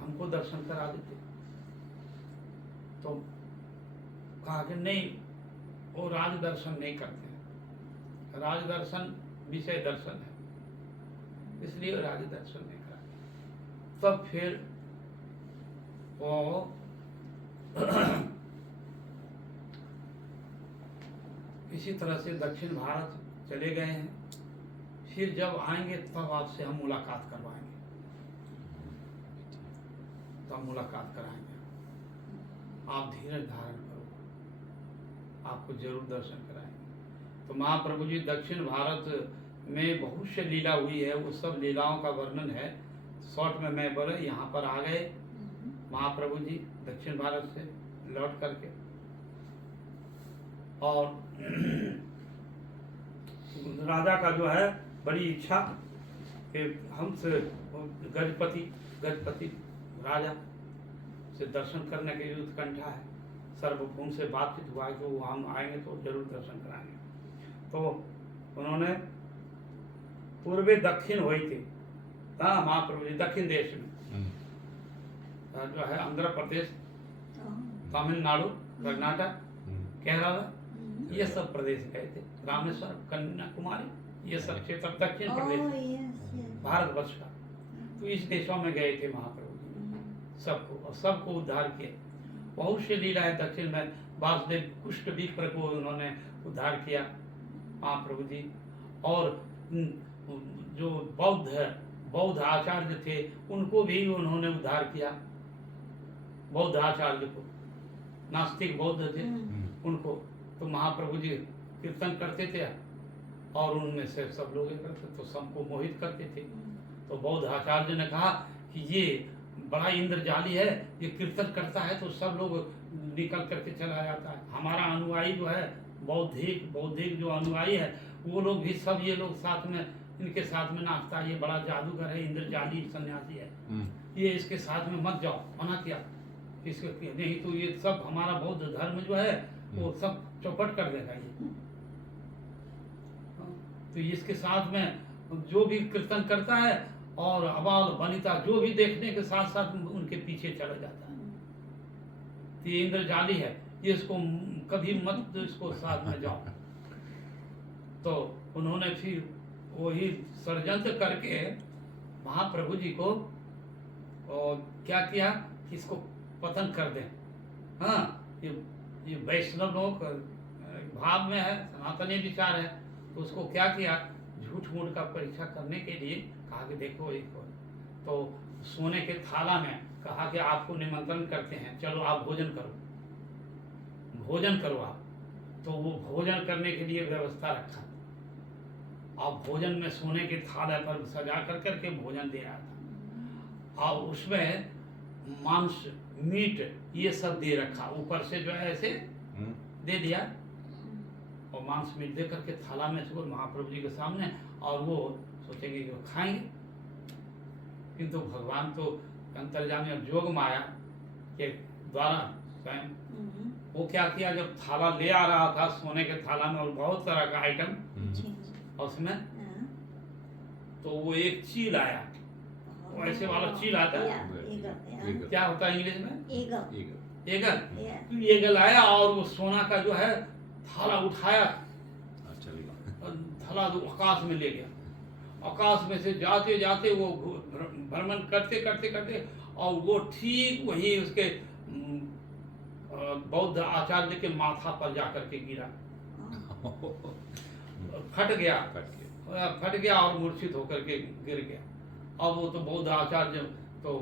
हमको दर्शन करा देते। तो कहा कि नहीं, वो राज दर्शन नहीं करते हैं, राज दर्शन विषय दर्शन है, इसलिए राज दर्शन नहीं कराते। तब फिर वो इसी तरह से दक्षिण भारत चले गए हैं। फिर जब आएंगे तब आपसे हम मुलाकात करवाएंगे, तब मुलाकात कराएंगे। आप धीरज धारण करो, आपको जरूर दर्शन कराएंगे। तो महाप्रभु जी दक्षिण भारत में बहुत से लीला हुई है, वो सब लीलाओं का वर्णन है। शॉर्ट में मैं बोले यहाँ पर आ गए महाप्रभु जी दक्षिण भारत से लौट करके और राजा का जो है बड़ी इच्छा कि हमसे गजपति राजा से दर्शन करने के लिए उत्कंठा है। सर्वभूम से बातचीत हुआ है कि वो हम आएंगे तो जरूर दर्शन कराएंगे। तो उन्होंने पूर्वी दक्षिण हुई थी, हाँ महाप्रभु जी दक्षिण देश में जो है आंध्र प्रदेश, तमिलनाडु, कर्नाटक, केरला, ये सब प्रदेश गए थे। रामेश्वर, कन्याकुमारी, ये सब क्षेत्र दक्षिण प्रदेश भारतवर्ष का। तो इस देशों में गए थे महाप्रभु जी सबको, और सबको उद्धार किए। बहुत से लीला है दक्षिण में। वासुदेव कुष्ठ विप्र को उन्होंने उद्धार किया महाप्रभु जी। और जो बौद्ध आचार्य थे उनको भी उन्होंने उद्धार किया। बौद्ध आचार्य को, नास्तिक बौद्ध थे उनको, तो महाप्रभु जी कीर्तन करते थे और उनमें से सब लोग करते तो सबको मोहित करते थे। तो बौद्ध आचार्य ने कहा कि ये बड़ा इंद्रजाली है, ये कीर्तन करता है तो सब लोग निकल करके चला जाता है। हमारा अनुयायी जो है बौद्धिक जो अनुयायी है वो लोग भी सब ये लोग साथ में इनके साथ में नाचता है। ये बड़ा जादूगर है, इंद्रजाली सन्यासी है, ये इसके साथ में मत जाओ, मना किया इसके, नहीं तो ये सब हमारा बौद्ध धर्म जो है वो सब चौपट कर देगा ये। तो इसके साथ में जो भी कीर्तन करता है और अबाल वनिता जो भी देखने के साथ साथ उनके पीछे चला जाता है। तो ये इंद्रजाली है, ये इसको कभी मत इसको साथ में जाओ। तो उन्होंने फिर वही षड्यंत्र करके महाप्रभु जी को और क्या किया कि इसको पतन कर दें। हाँ, ये वैष्णव लोग भाव में है, सनातनी विचार है, तो उसको क्या किया, झूठ मूठ का परीक्षा करने के लिए कहा कि देखो इसको, तो सोने के थाला में कहा कि आपको निमंत्रण करते हैं, चलो आप भोजन करो आप। तो वो भोजन करने के लिए व्यवस्था रखा। आप भोजन में सोने के थाले पर सजा कर करके भोजन दे रहा था और उसमें मांस मीट ये सब दे रखा, ऊपर से जो है ऐसे दे दिया और मांस मीट दे करके थाला में से महाप्रभु जी के सामने, और वो सोचेंगे कि वो खाएंगे। किंतु भगवान तो अंतर्यामी और जोग माया के द्वारा स्वयं वो क्या किया, जब थाला ले आ रहा था सोने के थाला में और बहुत तरह का आइटम उसमें, तो वो एक चील आया, वो ऐसे वाला चील आता है, क्या होता है इंग्लिश में, एगल आया और वो सोना का जो है थाला उठाया, थाला तो आकाश में ले गया। आकाश में से जाते जाते वो भ्रमण करते करते करते और वो ठीक वही उसके बौद्ध आचार्य के माथा पर जाकर के गिरा, फट गया और मूर्छित होकर के गिर गया। अब वो तो बौद्ध आचार्य तो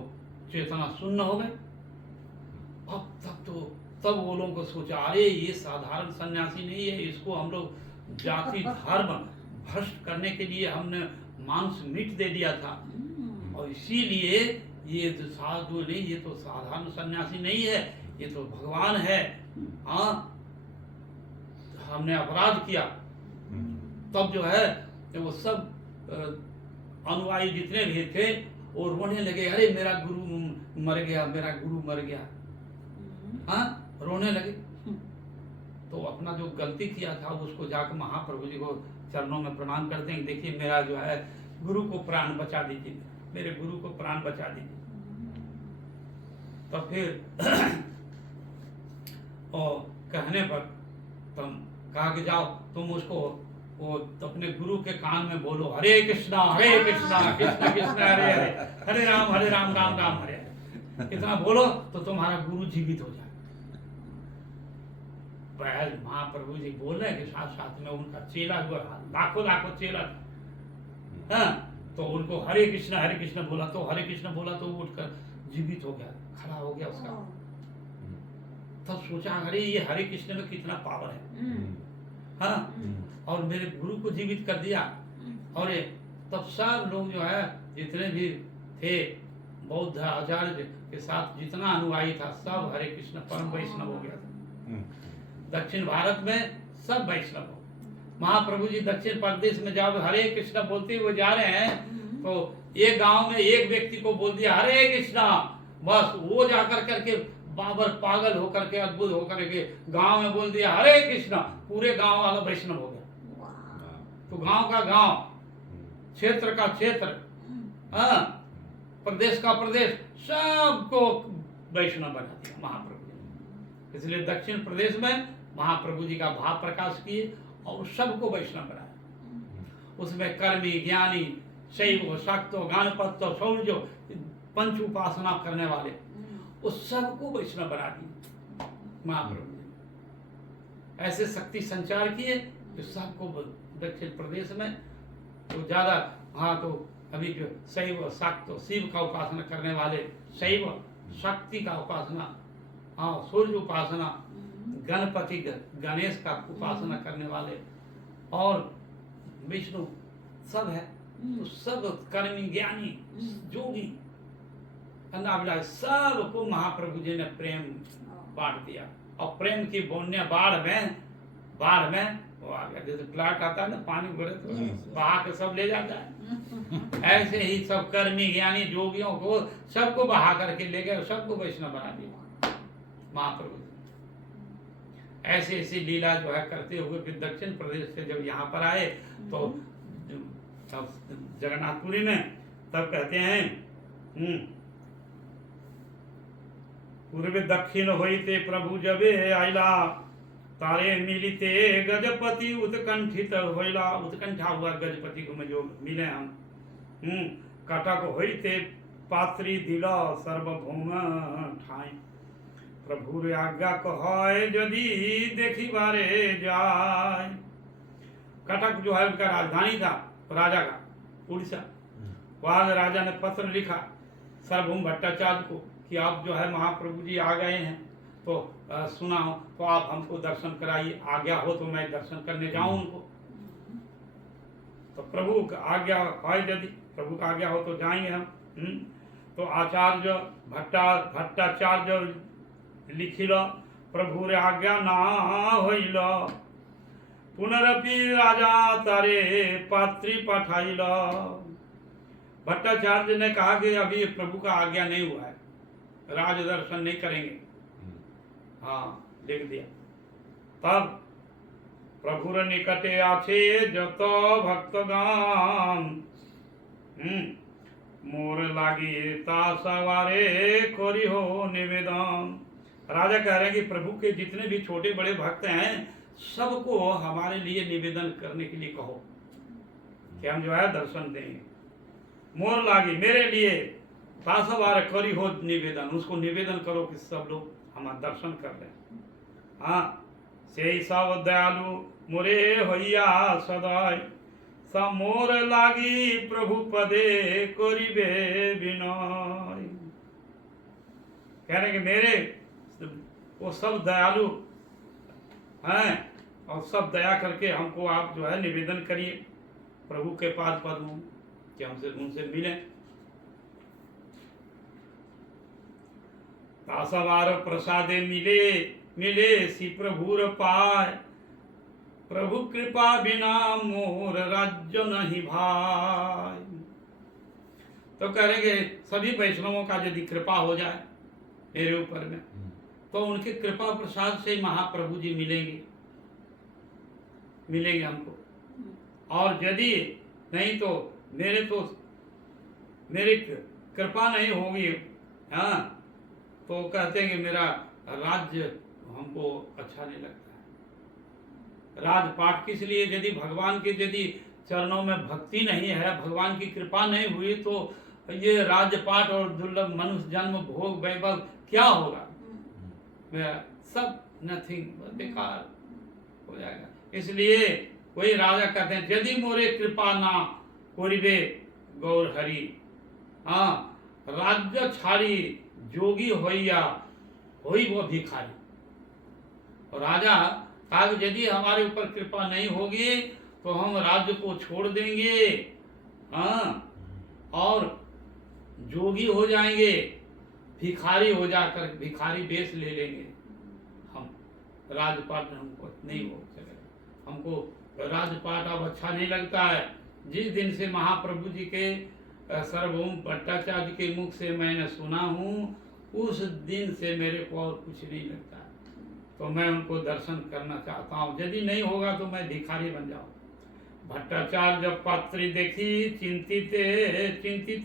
चेतना शून्य हो गए। अब तब वो लोगों को सोचा, अरे ये साधारण सन्यासी नहीं है, इसको हम लोग जाति धर्म भ्रष्ट करने के लिए हमने मांस मीट दे दिया था, और इसीलिए ये तो साधु नहीं, ये तो साधारण सन्यासी नहीं है, ये तो भगवान है। हाँ, हमने अपराध किया। तब जो है वो सब अनुयायी जितने भी थे और रोने लगे, अरे मेरा गुरु मर गया। हाँ, रोने लगे। तो अपना जो गलती किया था उसको जाकर महाप्रभु जी को चरणों में प्रणाम करते हैं, देखिए मेरा जो है गुरु को प्राण बचा दीजिए, मेरे गुरु को प्राण बचा दीजिए। तो फिर और कहने पर तुम कहा कि जाओ तुम उसको वो अपने गुरु के कान में बोलो, हरे कृष्णा कृष्ण कृष्ण हरे हरे, हरे राम राम राम हरे हरे। इतना बोलो तो तुम्हारा गुरु जीवित हो जाए। महाप्रभु जी बोल रहे हैं कि साथ साथ में उनका चेला हुआ, लाखों चेला था। हाँ, तो उनको हरे कृष्ण बोला तो वो उठकर जीवित हो गया, खड़ा हो गया उसका। तब सोचा, अरे ये हरे कृष्ण में कितना पावर है। हाँ, और मेरे गुरु को जीवित कर दिया। और तब सब लोग जो है जितने भी थे बौद्ध आचार्य के साथ जितना अनुयायी था सब हरे कृष्ण परम वैष्णव हो गया था। दक्षिण भारत में सब वैष्णव हो। महाप्रभु जी दक्षिण प्रदेश में जब हरे कृष्ण बोलते हुए जा रहे हैं तो एक गांव में एक व्यक्ति को बोल दिया हरे कृष्णा, बस वो जाकर करके बाबर पागल होकर के अद्भुत होकर के गांव में बोल दिया हरे कृष्णा, पूरे गांव वाला वैष्णव हो गया। तो गांव का गांव, क्षेत्र का क्षेत्र, प्रदेश का प्रदेश, सबको वैष्णव बना दिया महाप्रभु जी। इसलिए दक्षिण प्रदेश में महाप्रभु जी का भाव प्रकाश किए और सबको वैष्णव बनाया। उसमें कर्मी, ज्ञानी, शैव, शाक्त, गणपत, शौर्य, पंच उपासना करने वाले, उस सबको वैष्णव बना दिए महाप्रभु जी। ऐसे शक्ति संचार किए कि सबको दक्षिण प्रदेश में तो ज्यादा, हाँ तो अभी जो शैव, शाक्त, शिव का उपासना करने वाले, शैव शक्ति का उपासना, हाँ सूर्य उपासना, गणपति गणेश का उपासना करने वाले और विष्णु सब है। तो सब कर्मी, ज्ञानी, जोगी, अन्नाभिलाष सबको महाप्रभु जी ने प्रेम बांट दिया। और प्रेम की बोन्य बाढ़ में वो आ गया। जैसे प्लाट आता है ना, पानी भरे तो बहा के सब ले जाता है, ऐसे ही सब कर्मी, ज्ञानी, जोगियों को सबको बहा करके ले गए, सबको वैष्णव बना दिया महाप्रभु जी। ऐसे ऐसी लीला जो है करते हुए फिर दक्षिण प्रदेश से जब यहाँ पर आए तो जगन्नाथपुरी में तब कहते हैं पूर्व दक्षिण होइते प्रभु जबे आइला, तारे मिलिते गजपति उत्कंठित होइला। उत्कंठा हुआ गजपति को में जो मिले हम। कटक होइते पात्री दिला सर्वभौम ठाई, प्रभु आज्ञा कहे यदि देखी बारे जाय। कटक जो है उनका राजधानी था राजा का, उड़ीसा। वहां राजा ने पत्र लिखा सर्वभौम भट्टाचार्य को कि आप जो है महाप्रभु जी आ गए हैं तो सुना हो तो आप हमको दर्शन कराइए, आज्ञा हो तो मैं दर्शन करने जाऊं उनको। तो प्रभु का आज्ञा है, यदि प्रभु का आज्ञा हो तो जाएंगे हम। तो आचार्य भट्टाचार्य लिखिल प्रभु रे आज्ञा ना होइल, पुनरपि राजा तारे पात्री पठाइल। भट्टाचार्य ने कहा कि अभी प्रभु का आज्ञा नहीं हुआ है, राज दर्शन नहीं करेंगे। हाँ लिख दिया। तब प्रभु रे निकटे आछे जत भक्तगण, मोर लागी ता सवारे करी हो निवेदन। राजा कह रहे हैं कि प्रभु के जितने भी छोटे बड़े भक्त हैं सबको हमारे लिए निवेदन करने के लिए कहो कि हम जो है दर्शन देंगे। मोर लागी मेरे लिए तासवार करी हो निवेदन, उसको निवेदन करो कि सब लोग हमारा दर्शन कर लें। हाँ से सब दयालु मोरे होइया सदाय, सब मोर लागी प्रभु पदे करिबे विनय। कह रहे कि मेरे वो सब दयालु हैं और सब दया करके हमको आप जो है निवेदन करिए प्रभु के पाद पद्मों कि हमसे उनसे मिलें। तासवार प्रसादे मिले मिले सी प्रभुर पाय, प्रभु कृपा बिना मोर राज्य नहीं भाई। तो करेंगे सभी वैष्णवों का यदि कृपा हो जाए मेरे ऊपर में तो उनके कृपा प्रसाद से महाप्रभु जी मिलेंगे हमको। और यदि नहीं तो मेरी कृपा नहीं होगी, हाँ तो कहते हैं कि मेरा राज्य हमको अच्छा नहीं लगता है। राजपाट किस लिए? यदि भगवान के यदि चरणों में भक्ति नहीं है, भगवान की कृपा नहीं हुई तो ये राजपाट और दुर्लभ मनुष्य जन्म भोग वैभव क्या होगा? मेरा सब नथिंग, बेकार हो जाएगा। इसलिए वही राजा कहते हैं यदि मोरे कृपा ना कोरिबे गौर हरि, हाँ राज्य छाड़ी जोगी होइया होई वो भिखारी। और राजा कहा यदि हमारे ऊपर कृपा नहीं होगी तो हम राज्य को छोड़ देंगे, हाँ और जोगी हो जाएंगे, भिखारी हो जाकर भिखारी वेश ले लेंगे हम, राजपाट हमको नहीं हो चलेगा, हमको राजपाट अब अच्छा नहीं लगता है। जिस दिन से महाप्रभु जी के सार्वभौम भट्टाचार्य के मुख से मैंने सुना हूँ, उस दिन से मेरे को और कुछ नहीं लगता है। तो मैं उनको दर्शन करना चाहता हूँ, यदि नहीं होगा तो मैं भिखारी बन जाऊँ। भट्टाचार्य जब पात्री देखी चिंतित चिंतित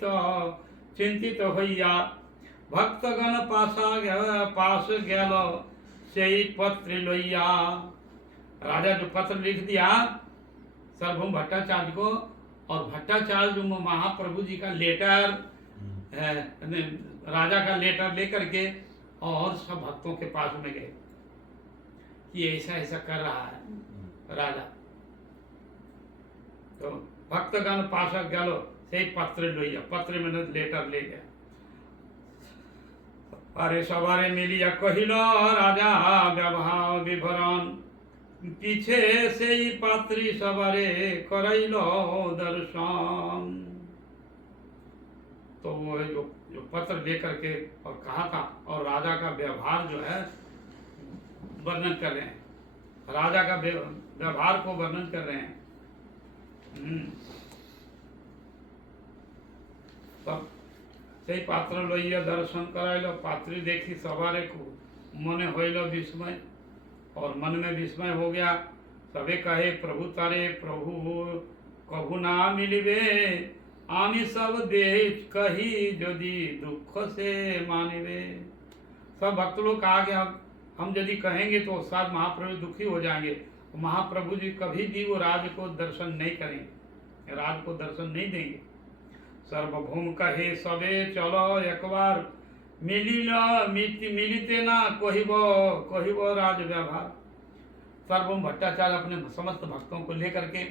चिंतित होइया, भक्तगण पास गेल से पत्र लोइया। राजा जो पत्र लिख दिया सार्वभौम भट्टाचार्य को, और भट्टाचार्य जो महाप्रभु जी का लेटर राजा का लेटर लेकर के और सब भक्तों के पास में गए कि ऐसा ऐसा कर रहा है राजा। तो भक्तगण पास गलो से पत्र लोइया, पत्र में लेटर ले गया। अरे सवारे मिलिया कहिलो राजा व्यवहार विवरण, पीछे से ही पात्री सवारे करैलो दर्शन। तो वो जो पत्र लेकर के और कहा था, और राजा का व्यवहार जो है वर्णन कर रहे हैं, राजा का व्यवहार को वर्णन कर रहे हैं। तब से पात्र लोइया दर्शन कराइलो, पात्री देखी सवारे को मने होइलो विस्मय, और मन में विस्मय हो गया। सबे कहे प्रभु तारे प्रभु कभू ना मिलिबे, आमी सब देश कही यदि दुख से मानिबे। सब भक्त लोग कहा कि हम यदि कहेंगे तो शायद महाप्रभु दुखी हो जाएंगे, महाप्रभु जी कभी भी वो राज को दर्शन नहीं करेंगे, राज को दर्शन नहीं देंगे। सर्वभौम कहे सबे चलो एक बार मिलिते ना कहिबो राज व्यवहार। सार्वभौम भट्टाचार्य अपने समस्त भक्तों को लेकर के,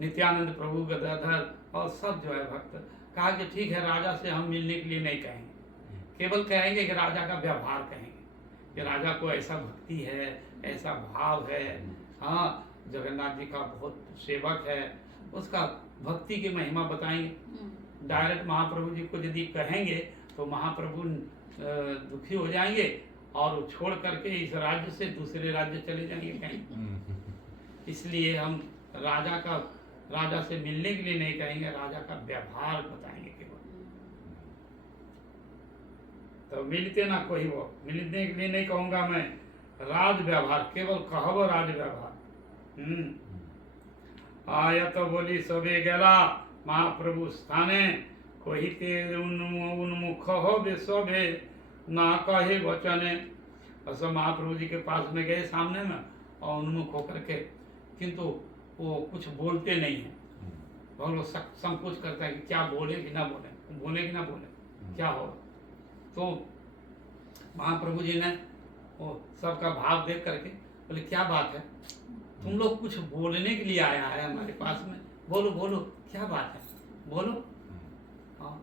नित्यानंद प्रभु गदाधर और सब जो है भक्त, कहा कि ठीक है, राजा से हम मिलने के लिए नहीं कहेंगे, केवल कहेंगे कि राजा का व्यवहार कहेंगे कि राजा को ऐसा भक्ति है, ऐसा भाव है, हाँ जगन्नाथ जी का बहुत सेवक है, उसका भक्ति की महिमा बताएंगे। डायरेक्ट महाप्रभु जी को यदि कहेंगे तो महाप्रभु दुखी हो जाएंगे और छोड़ करके इस राज्य से दूसरे राज्य चले जाएंगे कहीं। इसलिए हम राजा से मिलने के लिए नहीं कहेंगे, राजा का व्यवहार बताएंगे केवल। तो मिलते ना कोई वो, मिलने के लिए नहीं कहूंगा मैं, राज व्यवहार केवल कहबो राज व्यवहार। आया तो बोली सबे गेला महाप्रभु स्थाने, कहिते उन्मुख हो बेसोभे ना कहे वचने। और महाप्रभु जी के पास में गए सामने में और उन्मुख होकर के, किंतु वो कुछ बोलते नहीं है। बहुत लोग संकोच करता है कि क्या बोले कि ना बोले, बोले कि ना बोले, क्या होगा। तो महाप्रभु जी ने वो सबका भाव देख करके बोले क्या बात है, तुम लोग कुछ बोलने के लिए आया है हमारे पास में, बोलो बोलो क्या बात है, बोलो। हाँ,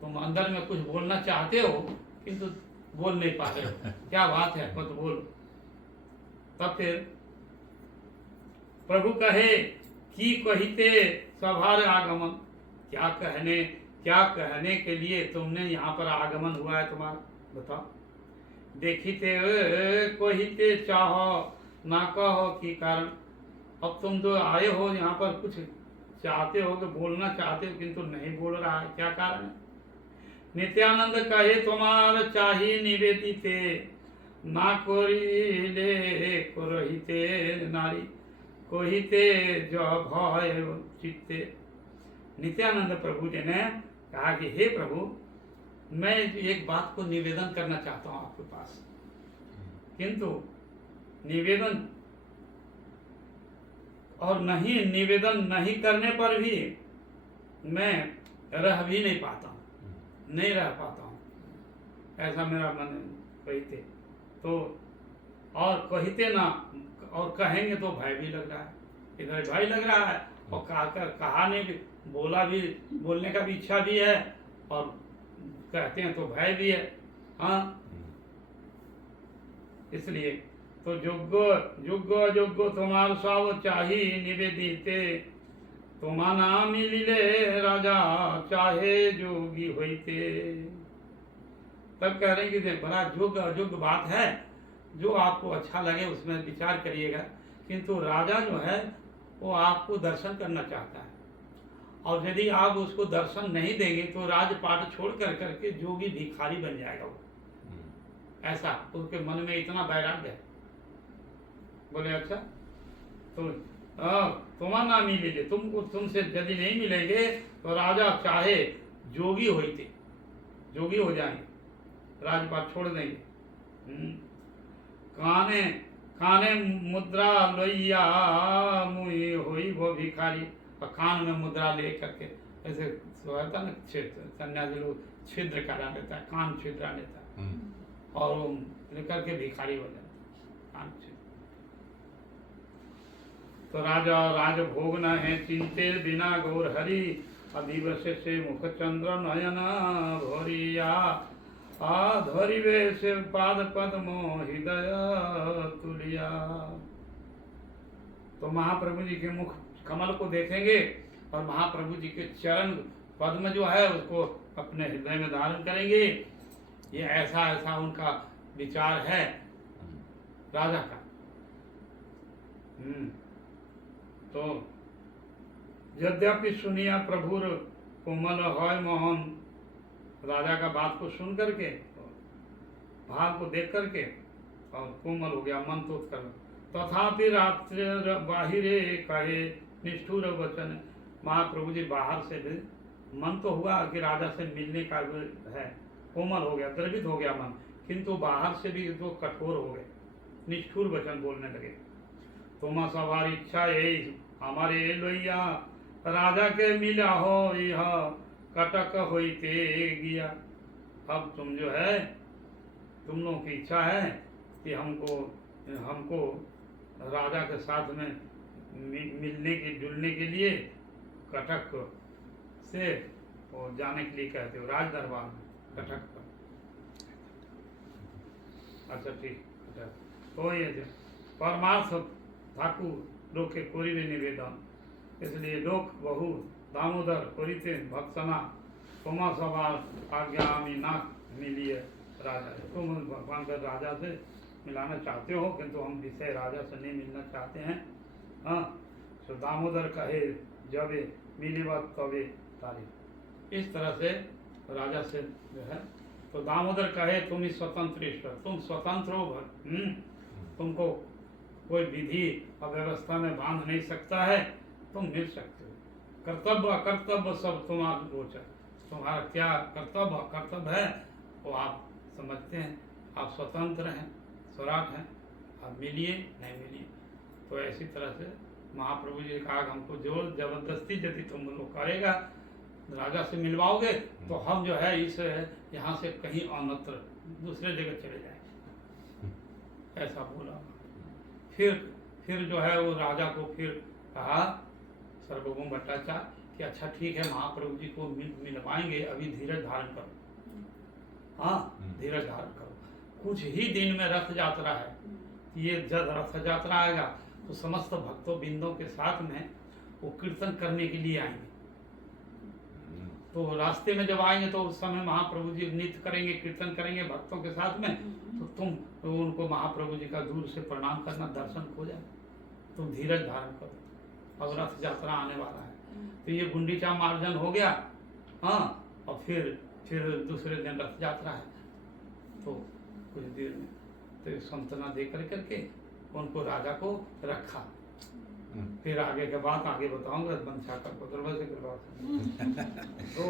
तुम अंदर में कुछ बोलना चाहते हो किंतु बोल नहीं पा रहे हो, क्या बात है तो बोलो। तब फिर प्रभु कहे कि कहिते सभार आगमन, क्या कहने के लिए तुमने यहाँ पर आगमन हुआ है तुम्हारा, बताओ। देखिते कहिते चाहो ना कहो कि कारण, अब तुम जो आए हो यहाँ पर कुछ चाहते हो कि बोलना चाहते हो किंतु नहीं बोल रहा है, क्या कारण है। नित्यानंद कहे तुम्हार चाही निवेदिते, ना कोरिले कोरहिते नारी, कोहिते जो भय चित्ते। नित्यानंद प्रभु जी ने कहा कि हे प्रभु, मैं एक बात को निवेदन करना चाहता हूँ आपके पास, किंतु निवेदन और निवेदन नहीं करने पर भी मैं रह भी नहीं पाता हूँ, नहीं रह पाता हूँ, ऐसा मेरा मन कहते तो। और कहते ना, और कहेंगे तो भय भी लग रहा है, इधर भय लग रहा है और कहा नहीं भी, बोला भी, बोलने का भी इच्छा भी है और कहते हैं तो भय भी है। हाँ, इसलिए तो योग्य तुम्हार सब चाही निवेदिते, तुम्हारा मिलिले राजा चाहे जोगी होइते। तब कह रहे हैं कि बड़ा योग्य अयोग्य बात है, जो आपको अच्छा लगे उसमें विचार करिएगा, किंतु राजा जो है वो आपको दर्शन करना चाहता है, और यदि आप उसको दर्शन नहीं देंगे तो राजपाट छोड़ कर करके जोगी भिखारी बन जाएगा वो। ऐसा उसके मन में इतना वैराग्य है। बोले अच्छा तो तुम्हारा ना मिले, तुमको तुमसे यदि नहीं मिलेंगे तो राजा चाहे जोगी होते, जोगी हो जाएंगे, राजपाट छोड़ देंगे। काने काने मुद्रा लोइया मुई होई वो भिखारी, और कान में मुद्रा ले करके ऐसे होता ना, छिद्र सन्यासी लोग छिद्र करा लेता है, कान छिद्रा लेता है, और वो लेकर के भिखारी हो जाता है, कान छिद्र। तो राजा राजभोग न है चिंते बिना गौर हरि, अधिवश से मुख चंद्र नयन भोरिया, धरिवे से पाद पद्मो हृदय तुलिया। तो महाप्रभु जी के मुख कमल को देखेंगे और महाप्रभु जी के चरण पद्म जो है उसको अपने हृदय में धारण करेंगे। ये ऐसा ऐसा उनका विचार है राजा का। तो यद्यपि सुनिया प्रभुर कोमल है मोहन, राजा का बात को सुन करके, भाव को देख करके और कोमल हो गया, मन तो कर, तथापि रात्र बाहिरे कहे निष्ठुर वचन। महाप्रभु जी बाहर से भी मन तो हुआ कि राजा से मिलने का है, कोमल हो गया, द्रवित हो गया मन, किंतु बाहर से भी तो कठोर हो गए, निष्ठुर वचन बोलने लगे। तुम सवार इच्छा यही हमारे लोहिया, राजा के मिला हो यह कटक होते गया। अब तुम जो है, तुम लोगों की इच्छा है कि हमको राजा के साथ में मिलने के जुलने के लिए कटक से और जाने के लिए कहते हो, राज दरबार में कटक पर। अच्छा ठीक, अच्छा तो ये परमार्थ ठाकुर लोग के कोरी में निवेदन, इसलिए लोक बहु दामोदर कोरिते भक्सना तुमा सवार आज्ञामी ना मिलिए राजा। तुम भगवान का राजा से मिलाना चाहते हो, किंतु हम विषय राजा से नहीं मिलना चाहते हैं। हाँ, तो दामोदर कहे जबे मिली बात तबे तारीफ, इस तरह से राजा से जो है। तो दामोदर कहे तुम ही स्वतंत्र ईश्वर, तुम स्वतंत्र हो, तुमको कोई विधि और व्यवस्था में बांध नहीं सकता है, तुम मिल सकते हो। कर्तव्य अकर्तव्य सब तुम्हारा गोचर, तुम्हारा क्या कर्तव्य अकर्तव्य है वो आप समझते हैं, आप स्वतंत्र हैं, स्वराट हैं, आप मिलिए नहीं मिलिए। तो ऐसी तरह से महाप्रभु जी ने कहा हमको जोर जबरदस्ती यदि तुम लोग करेगा, राजा से मिलवाओगे तो हम जो है इस यहाँ से कहीं अन्यत्र दूसरे जगह चले जाएंगे, ऐसा बोला। फिर जो है वो राजा को फिर कहा सर्वभौम भट्टाचार्य कि अच्छा ठीक है, महाप्रभु जी को मिलवाएंगे, अभी धीरज धारण करो। हाँ, धीरज धारण करो, कुछ ही दिन में रथ यात्रा है। ये जब रथ यात्रा आएगा तो समस्त भक्तों बिंदों के साथ में वो कीर्तन करने के लिए आएंगे। तो रास्ते में जब आएंगे तो उस समय महाप्रभु जी नृत्य करेंगे, कीर्तन करेंगे भक्तों के साथ में। तो तुम उनको महाप्रभु जी का दूर से प्रणाम करना, दर्शन हो जाए, तुम धीरज धारण करो, अब रथ यात्रा आने वाला है। तो ये गुंडीचा मार्जन हो गया। हाँ, और फिर दूसरे दिन रथ यात्रा है। तो कुछ देर में तो संतना दे करके उनको राजा को रखा। फिर आगे के बात आगे बताऊंगा, बंशा का पुत्र वैसे करवा। तो